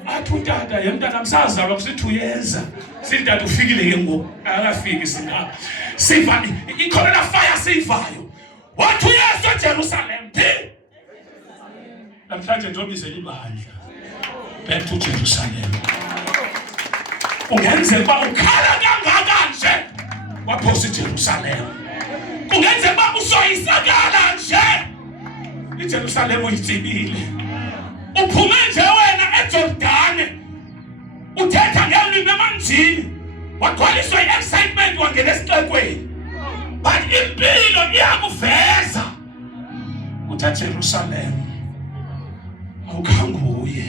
Athi utata yemntana msazalwa kusithi uyeza. Sindata ufikile ke ngoku. Akafiki sindaba. Siva ikhona fire sivayo. Wathi uYesu eJerusalem. Namhlanje njengobize libandla. Back to Jerusalem. Ungenze ba ukhala kangaka nje waphosa eJerusalem. Kungenze ba usoyisakala nje. IJerusalem uyitsibile. Uphume nje wena eJordani. Uthetha ngelimi emanzini. Wagcwaliswa i-excitement wangena esixekweni. But impilo iyakuveza. Uthe Jerusalem. Awukhanguye.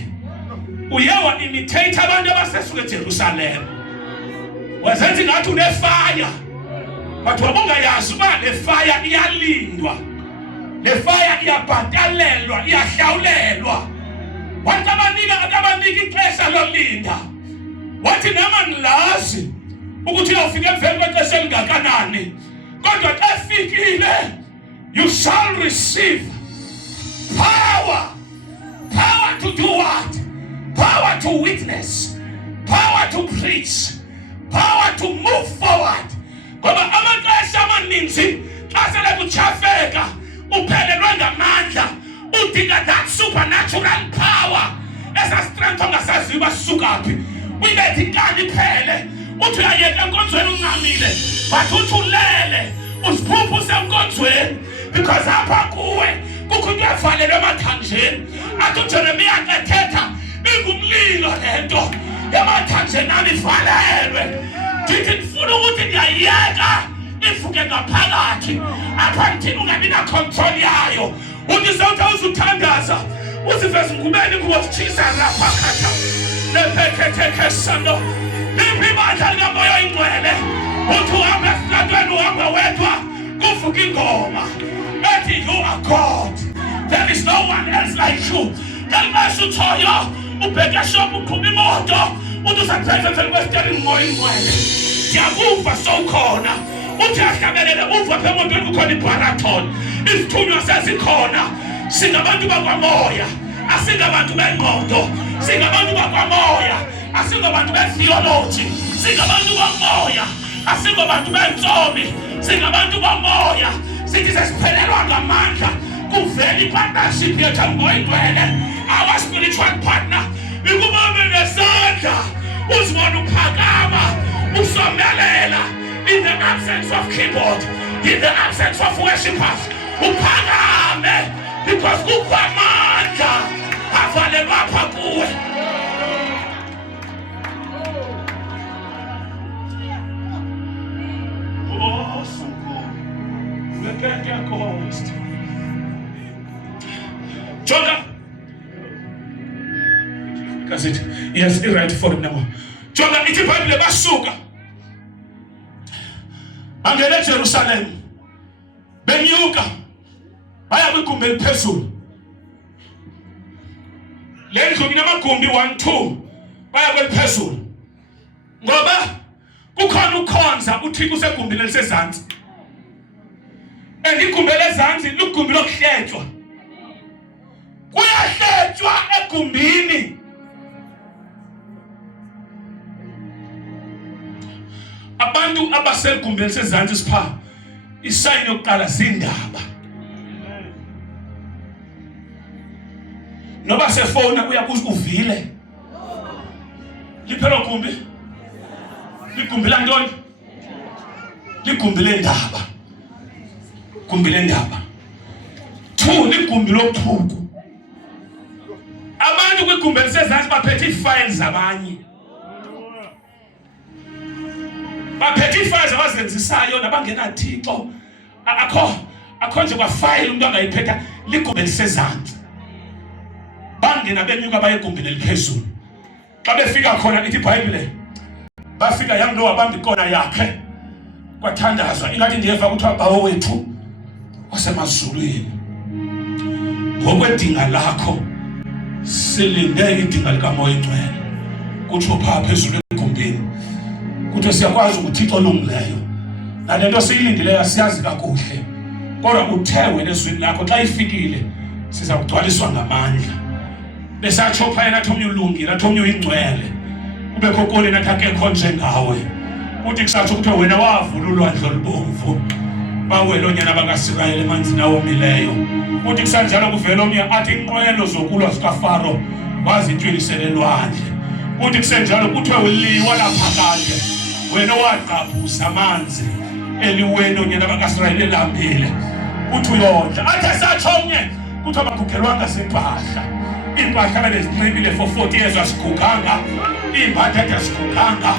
Uye wa imitate abantu abasesuka eJerusalem. Wazenza ngathi unefire. But wabongayazi uba le fire iyalindwa. Le fire iyabhatalelwa, iyahlawulelwa. Wathi abanika ixesha lolinda. Wathi nama ngilazi ukuthi uyafika emveni kwexesha elingakanani. Kodwa xa efikile, you shall receive power. Power to do what? Power to witness. Power to preach. Power to move forward. Ngoba amaxesha amaninzi xa sele kuchafeka uphelelwe ngamandla udinga that supernatural power esa strength ongasaziyo basukaphi uyilethi inkani iphele uthi uyayeka enkonzweni unqamile but uthi ulele uziphuphuse enkonzweni because apha kuwe kukho into evalelwe emathanjeni athi uJeremiya ethetha ingumlilo lento emathanjeni ami ivalelwe ndithi ndifuna ukuthi ndiyayeka ifuke ngaphakathi apha ndithini ungabi na-control yayo uthi sewuthi uzuthandaza uziveza ngubeni kuwo Jesus lapha khatha nephekhethekesano liphi ibandla likamoya oyingcwele uthi uhambe esitratweni uhambe wedwa kuvuka ingoma ethi you are God, there is no one else like you. Tell me Suthoyo ubheke shop uqhuba imoto uthi usaphethe phela kwesteering moya ingcwele siyakuva sowukhona uthi ahlabelele uva phela emotweni kukhona ibarathon isithunywa sesikhona singabantu bakwamoya asingabantu bengqondo singabantu bakwamoya asingabantu betheology singabantu bamoya asingabantu bentsomi singabantu bamoya sithi sesiphelelwa ngamandla kuvela ipartnership yethu ngoyidwele our spiritual partner ikubambe nesandla uzibona uphakama usomelela in the absence of keyboard in the absence of worshipers uphakame because kukwamandla avalelwa apha kuwe. Oh, so good. We can't get cost. Jonah. Because it yes, it's right for him now. Jonah, it's a Bible basuka. Bangele Jerusalem. Benyuka. Baya kwikumbi eliphezulu. Lendlu inamagumbi 1-2. Baya kweliphezulu. Ngoba kukhona ukhonza uThixo usegumbini elisezantsi. Igumbi lezantsi ligumbi lokuhletshwa. Kuyahletshwa egumbini. Abantu abasegumbi elisezantsi sipha isayini yokuqala zindaba. Noba sefona uyabuza uvile. Liphelo gumbi. Ligumbi lantoni? Ligumbi lendaba. Gumbi lendaba. 2 ligumbi lokuthuku. Abantu kwigumbi elisezantsi baphethe ifiles zabanye. Baphethe ifiles abazenzisayo nabangena Thixo. Akho nje kwa file umuntu angayiphetha ligumbi elisezantsi. Bangena benyuka baye egumbini eliphezulu. Xa befika khona ithi iBhayibhile bafika yamlo wabamba ikona yakhe kwathandazwa ingathi ndiyeva kuthiwa bawo wethu wasemazulwini ngokwedinga lakho silinde idinga likaMoya Ingcwele kutsho phaa phezulu egumbini kuthiwa siyakwazi ukuthi Thixo olungileyo nalento siyilindileyo siyazi kakuhle kodwa uthe wena ezwini lakho xa ifikile siza kugcwaliswa ngamandla besatsho phaya nathi omnye ulungile nathi omnye uyingcwele kubekho kole nathi akekho njengawe uthi kusatsho kuthiwa wena wavula ulwandle olubomvu bawela onyana bakaSirayeli emanzini awomileyo uthi kusanjalo kuvela omnye athi inqwelo zokulwa zikaFaro wazintwilisela elwandle uthi kusenjalo kuthiwa uliwa laphakade wena waqaphuza amanzi eliweni onyana bakaSirayeli elambile uthi uyondla athi satsho omnye kuthiwa bakukhelwanga zimpahla impahla bezinqibile for 40 years asikukanga impahla asikukanga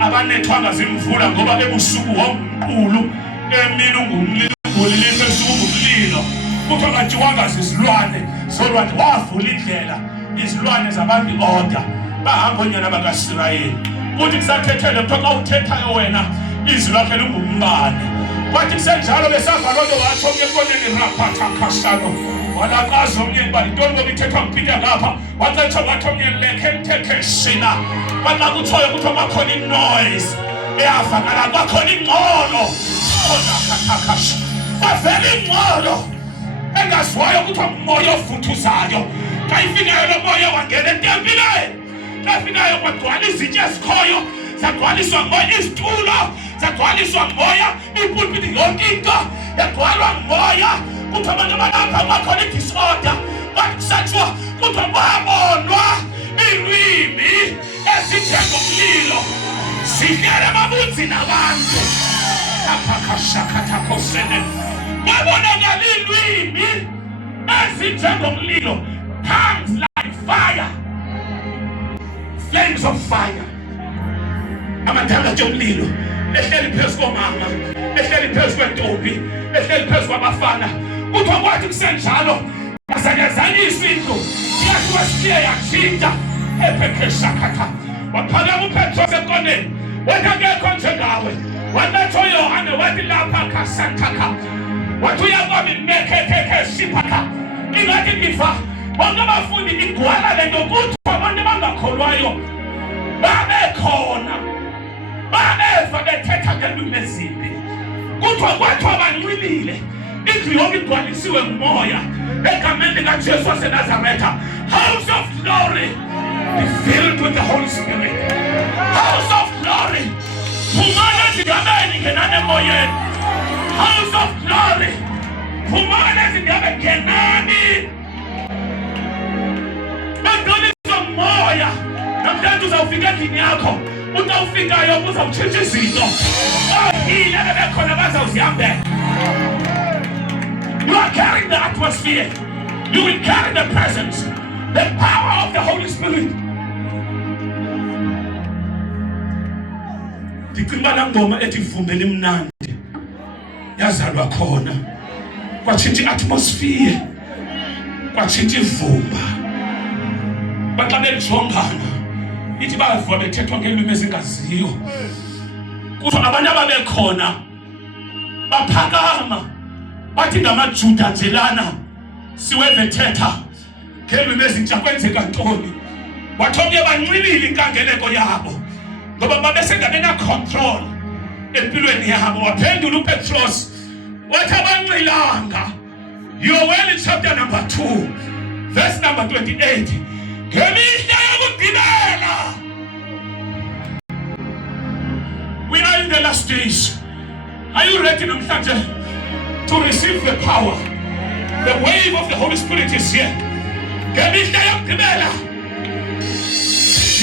abanethwanga zimvula ngoba ebusuku womqulu emini ungumlilo ngolilise sungumlilo kuthiwa kajiwanga zizilwane solwandle wavula indlela izilwane zabantu order bahamba onyana bakaSirayeli kuthi kusathethele kuthiwa xa uthethayo wena izwi lakhe lingumbane kwathi kusenjalo besavalolo watsho omnye ekoneni raphatha khashano walakazi omnye uba yintoni ngoba ithethwa ngiphinda ngapha waxetsha wathi omnye lekhe mthethe shina waxa kutshoyo kuthiwa bakhona inoise eyavakala kwakhona ingxolo onakhathakhash bavela ingxolo engaziwayo kuthiwa ngumoya ovuthuzayo xa ifikayo lo moya wangena entempileni xa ifikayo kwagcwala izitya ezikhoyo zagcwaliswa ngumoya izitulo zagcwaliswa ngumoya ipulpiti yonke into yagcwalwa ngumoya kuthiwa abantu abalapha bakhona i-disorder bathi kusatshiwa kuthiwa babonwa iilwimi ezinjengomlilo zihlele emabunzini abantu aphakashakhathakosene babonakala iilwimi ezinjengomlilo tongues like fire flames of fire amadanga omlilo ehleli phezu komama ehleli phezu kwentombi ehleli phezu kwabafana kuthiwa kwathi kusenjalo yasanyazanyiswa indlu iyathiwa siye yatshintsha ephekeshakhatha waphakama uPetros ekoneni wathi akekho njengawe watsho Yohane wathi lapha khasanthakha wathi uyakwami mekhekheshiphatha ingathi ndiva bonke abafundi igwala lento ukuthi abantu abangakholwayo babekhona, babeva bethetha ngelwimi ezimbi, kuthiwa kwathiwa banxilile, indlu yonke igcwalisiwe ngumoya egameni likaJesu waseNazaretha. House of glory, be filled with the Holy Spirit. House of glory, phumana ezindabeni ngenani emoyeni. House of glory, phumana ezindabeni ngenani. Bagcwaliswa ngumoya. Namhlanje uzawufika endlini yakho, utawufikayo uzawutshintsha izinto. Ohile bebekhona bazawuzihambela. You are carrying the atmosphere. You will carry the presence, the power of the Holy Spirit. Ndicinga la ngoma ethi vumbela imnandi yazalwa khona, kwatshintsha i-atmosphere, kwatshintsha ivumba. Baxa bejongana ithi bava bethethwa ngelwimi ezingaziyo, kuthiwa abantu ababekhona baphakama bathi ngamaJuda nje lana siwebethetha ngelwimi ezintsha kwenzeka ntoni. Wathi omnye banxilile inkangeleko yabo ngoba babesengabena control empilweni yabo. Waphendula uPetros wathi abanxilanga. Yoel chapter number 2 verse number 28. Ngemihla yokugqibela. We are in the last days. Are you ready namhlanje to receive the power? The wave of the Holy Spirit is here. Ngemihla yokugqibela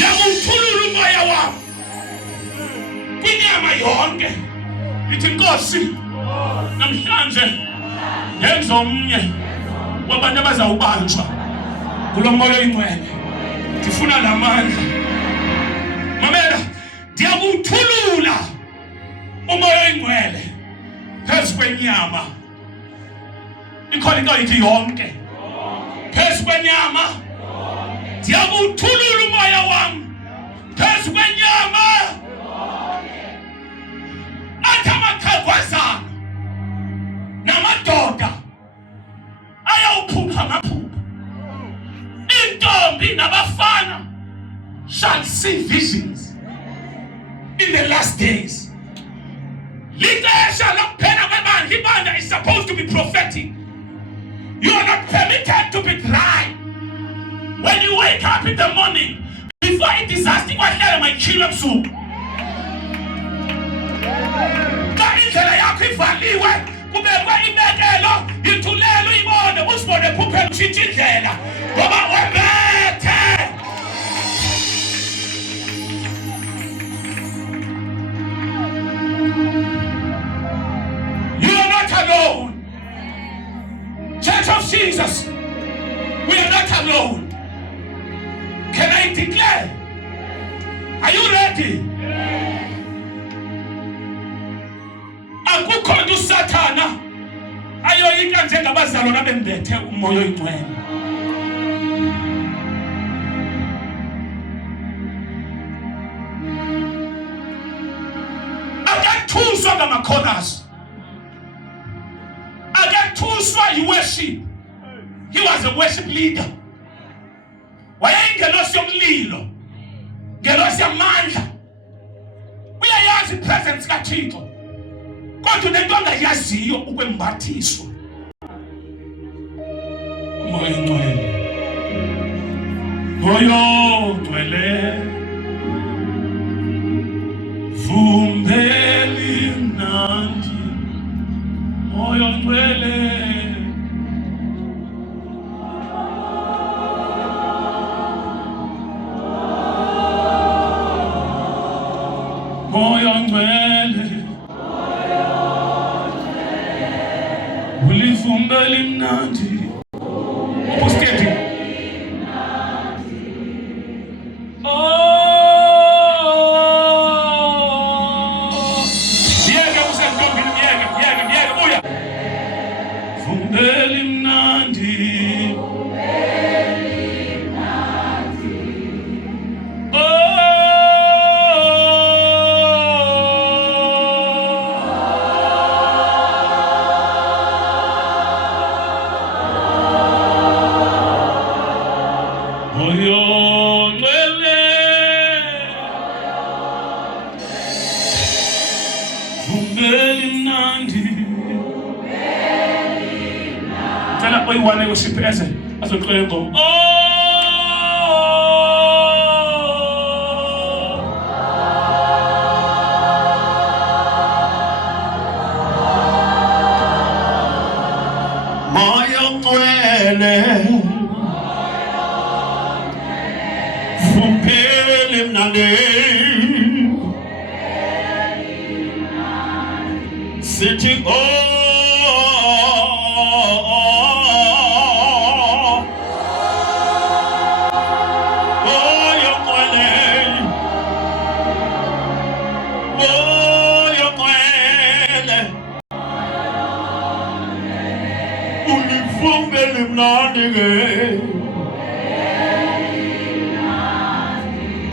yakuthulula umoya wami kwinyama yonke. Ithi Nkosi, namhlanje ngenza omnye wabantu abazawubanjwa kulo moya oyingcwele. Ndifuna la mandla. Mamela, ndiyakuthulula umoya oyingcwele phezu kwenyama. Ikhona into ithi yonke. Phezu kwenyama. Ndiyakuthulula umoya wami phezu kwenyama. Athi amaxhegwazana namadoda ayawuphupha amaphupha. Intombi nabafana shall see visions in the last days. Lixesha lokuphela kwebandla. Ibandla is supposed to be prophetic. You are not permitted to be dry. When you wake up in the morning, before it is asking what hell am I killing soup? Ka indlela yakho ivaliwe, kubekwe imekelo, ithulelo ibone, usibone phuphela ushintsha indlela ngoba wembethe. You are not alone. Church of Jesus, we are not alone. Can I declare? Are you ready? Akukho nje uSathana ayoyika njengabazalwana bembethe umoya oyingcwele. Akathuswa ngama-chorus. Akathuswa yi-worship. He was a worship leader. Wayengelosi yomlilo, ngelosi yamandla. Uyayazi presence kaThixo, kodwa unento angayaziyo ukwembathiswa umoya oyingcwele. Moya oyingcwele, vumbela imnandi. Moya oyingcwele, moya oyingcwele, ulivumbela imnandi. Posteti. Yeke usentombini, yeke buya. Vumbela imnandi. Cela oyi-1 worship eze azoxoxa ingoma. Moyo ngcwele Fumpele mnandi Sithi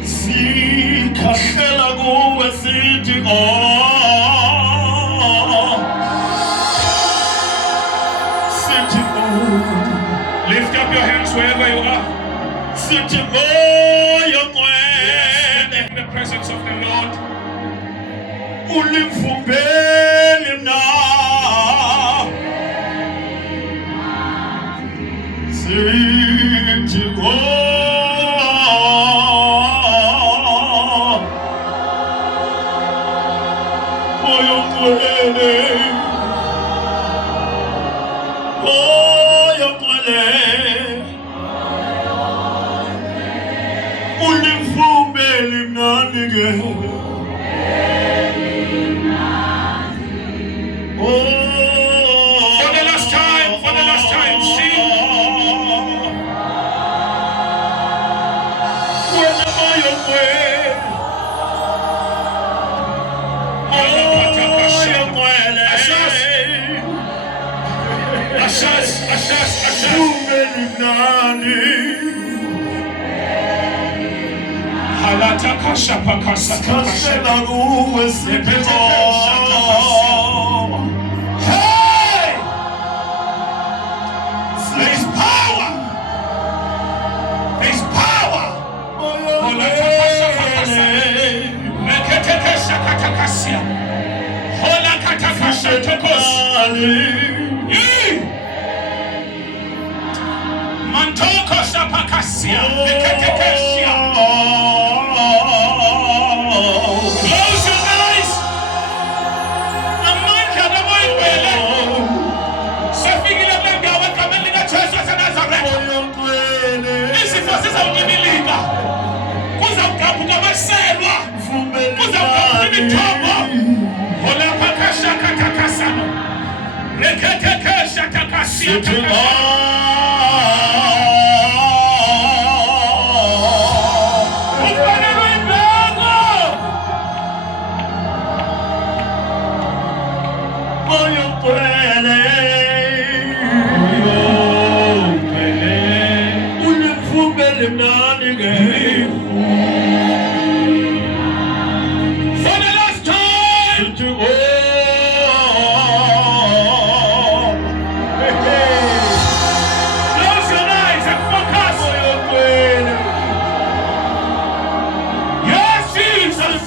Sikhahlela kuwe sithi sithi Lift up your hands wherever you are. sithi moyo ngcwele In the presence of the Lord. Ulifumbele mna sithi moyo ngcwele ulifumbele mnandi ke For the last time, sing. Ashas. Halata kasha pakasa kasha. Hey! There's power. There's power. Halata kasha pakasa. Mekete kasha katakasia. Hola katakasha tokos. Mantoko shapakasia. Mekete kasha. Close your eyes. Amandla kamoyibele. Safikile kwendawo egameni likaJesu waseNazaretha. Izifo zizawunyibilika. Kuzawudabuka amaselwa. Kuzawudabuka imithombo. Olapakasha katakasano. Rekete kasha takasia takasano. For the last time, close your eyes and focus. Yes, Jesus.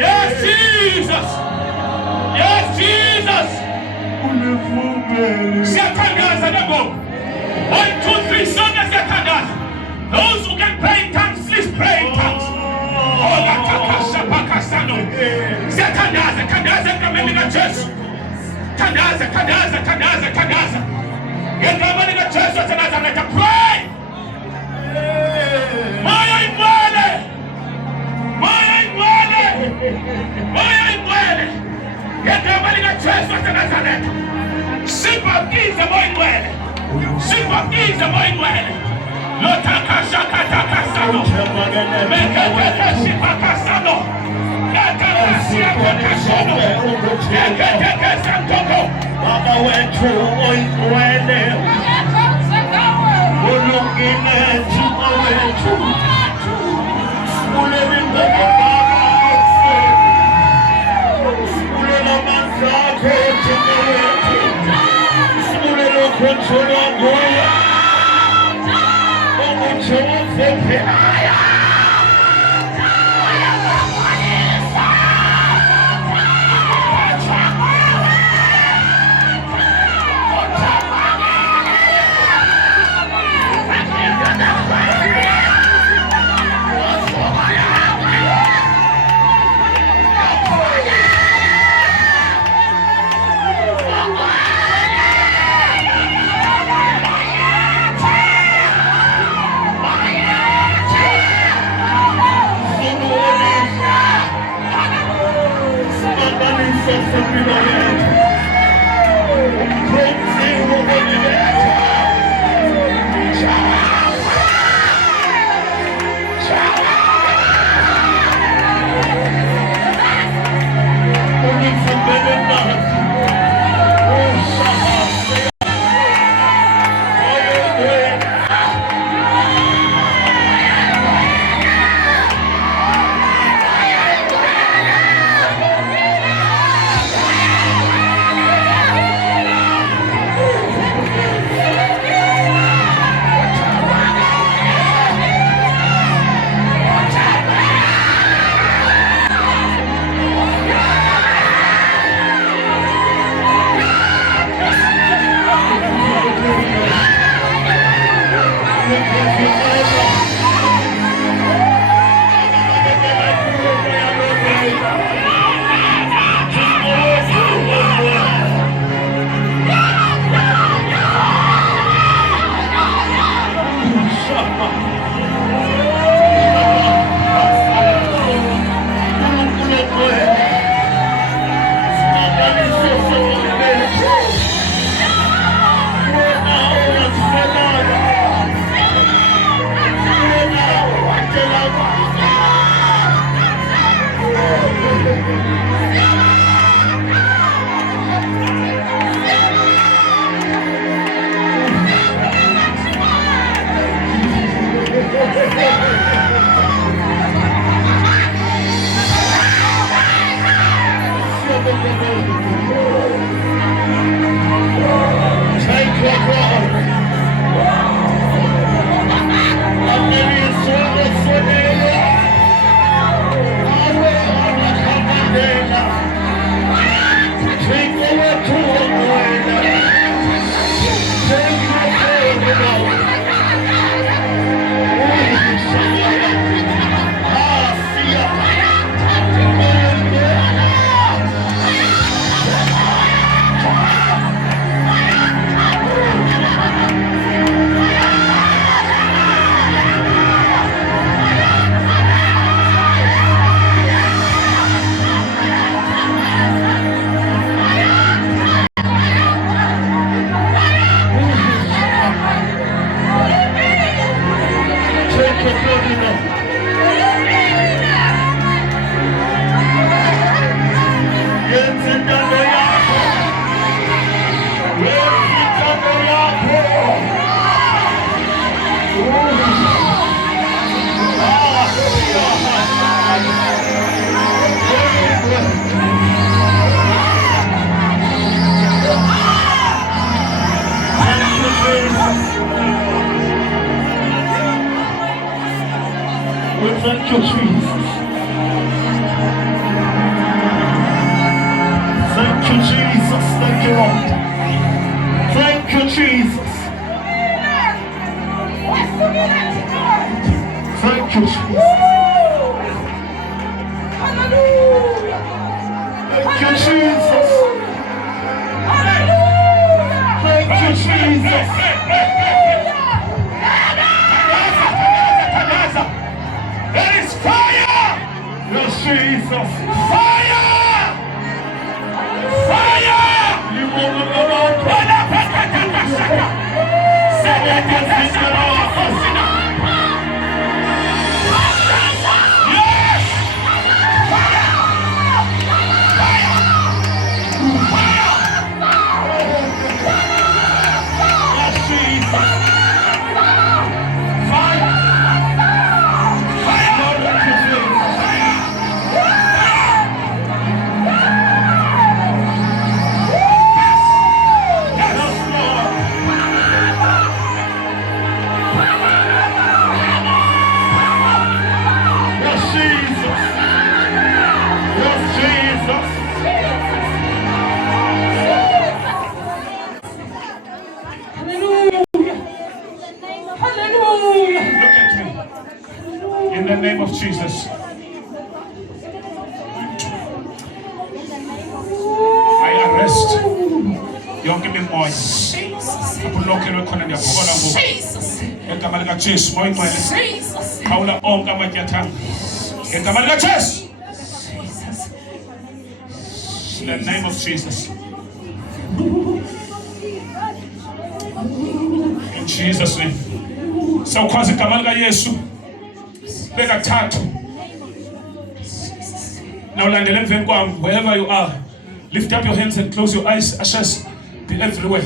Yes, Jesus. Yes, Jesus. Siyatangaza nabo. 1, 2, 3, songa siyatangaza. Those who can pray in tongues, please pray in tongues. Tandaza egameni likaJesu. Tandaza. Egameni likaJesu waseNazaretha, pray. Moyo ingcwele. Egameni likaJesu waseNazaretha. Sibaptize moyo ingcwele. Lotakasha katakasano. Mekete shipakasano. Katakasia kakasano. Mekete santoko. Baba wetu oingwele ulungile Juma wetu ule wimbe ule na manzako Juma wetu ule lokunchula ngoya omucho wafepe sasa bila yetu. Mpenzi wa mwenye yetu. Unifumene nasi. Thank you, Jesus. Thank you, Jesus. Thank you, Lord. Thank you, Jesus. Thank you, Jesus. Hallelujah. Thank you, Jesus. Thank you, Jesus. There is fire! Yes, Jesus. Fire! Fire! You want to go on? Yes! Yes, Jesus. In the name of Jesus. I arrest yonke imimoya abulokhelwe khona ngiyabhokola ngoku egama lika Jesu moya ingcwele khawula onke amatyathanga egama lika Jesu. the name of Jesus. In Jesus' name. So kwazi igama lika Yesu bekathathu. Now landela emveni kwami, wherever you are, lift up your hands and close your eyes. Ashes be everywhere.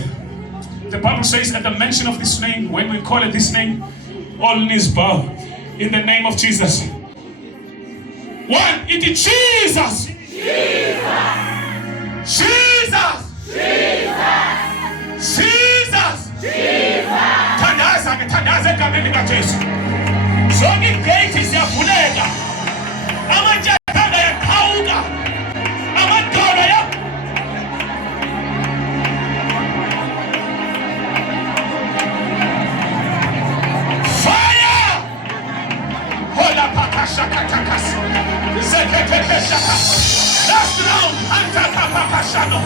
The Bible says at the mention of this name, when we call it this name, all knees bow in the name of Jesus. One, it is Jesus. Jesus. Thandaza egameni likaJesu. Zonke igate ziyavuleka. Amanyathelo ayaqhawuka. Amadolo fire. Hola pakashakatakas. Zekekeshaka. Last round. Antakapakashano.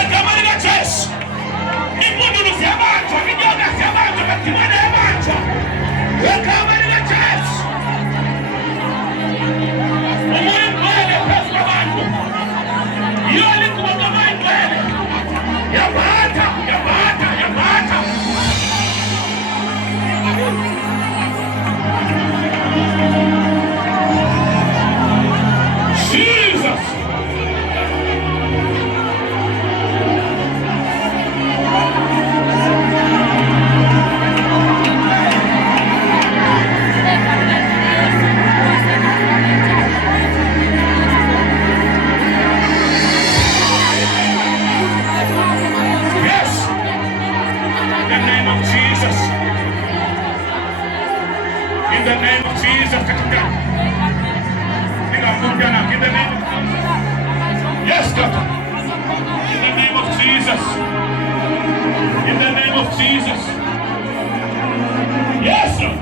Egameni likaJesu. Impundu ziyabanjwa, inyonga ziyabanjwa, amadimoni ayabanjwa. Egameni likaJesu. Umoya ingcwele phezu kwabantu. Yona ingubo kamoya ingcwele. Yabatha. Jesus. In the name of Jesus. Yes, God. In the name of Jesus. In the name of Jesus. Yes, sir.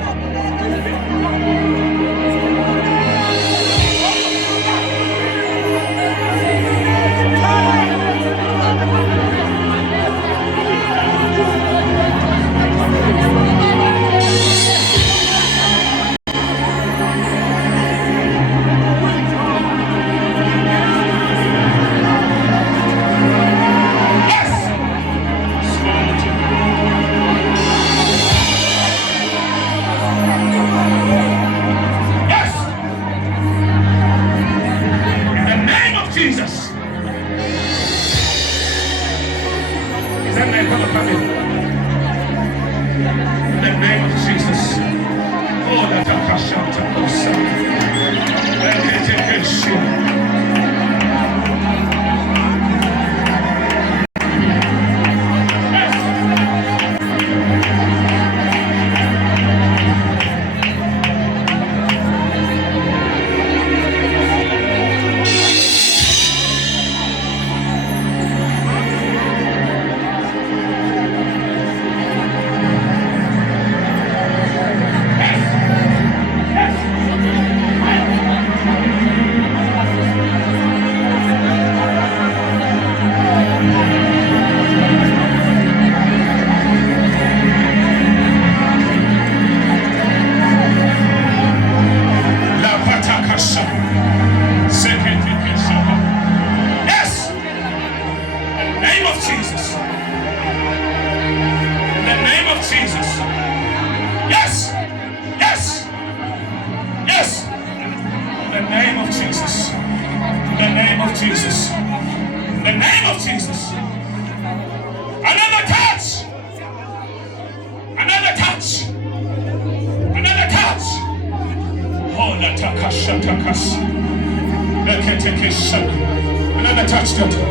Another touch, daughter.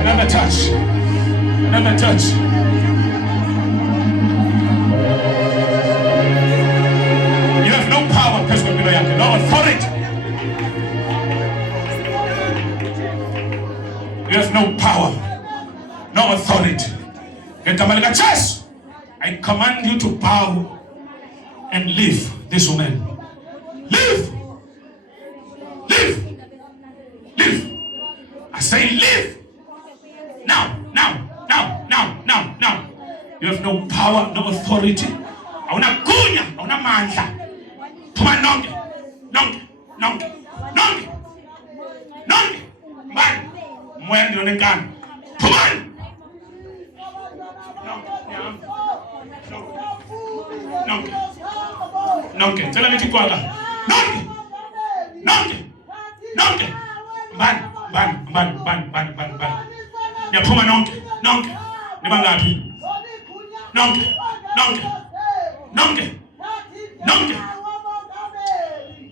Another touch. Another touch. You have no power, no authority. You have no power, no authority. I command you to bow and leave this woman. Leave. Leave. Leave. I say leave. Now. You have no power, no authority. Hauna gunya, hauna mandla. Phuma nonke. Moya ndiyona enkani. Phumani. Nonke. Cela nithi kwaka. Nonke. Bani. Niyaphuma nonke. Nibangaphi? Nonke.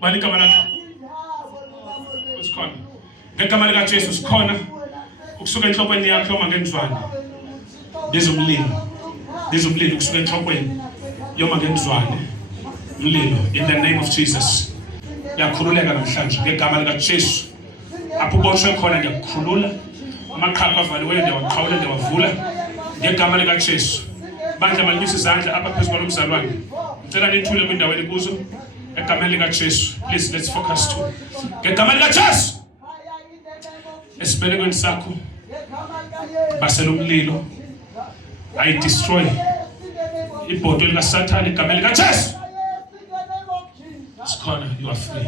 Bani igama lakhe. Usikhona. Ngegama lika Jesu sikhona. Ukusuka enhlokweni yakhe yoma ngenzwana. Lezomlilo kusuka enhlokweni yoma ngenzwane. Umlilo in the name of Jesus. Yakhululeka namhlanje ngegama lika Jesu. Apho uboshwe khona ngiyakukhulula. Amaqhaqha avaliweyo ndiyawaqhawula ndiyawavula ngegama lika Jesu. Bandla malinyusa izandla apha phezulu kwalomzalwane. Ngicela nithule kwindaweni kuzo ngegama lika Jesu. Please let's focus too. Ngegama lika Jesu. Esibelekweni sakho basela umlilo. I destroy ibhodo lika Satan ngegama lika Jesu. Sikhona, you are free.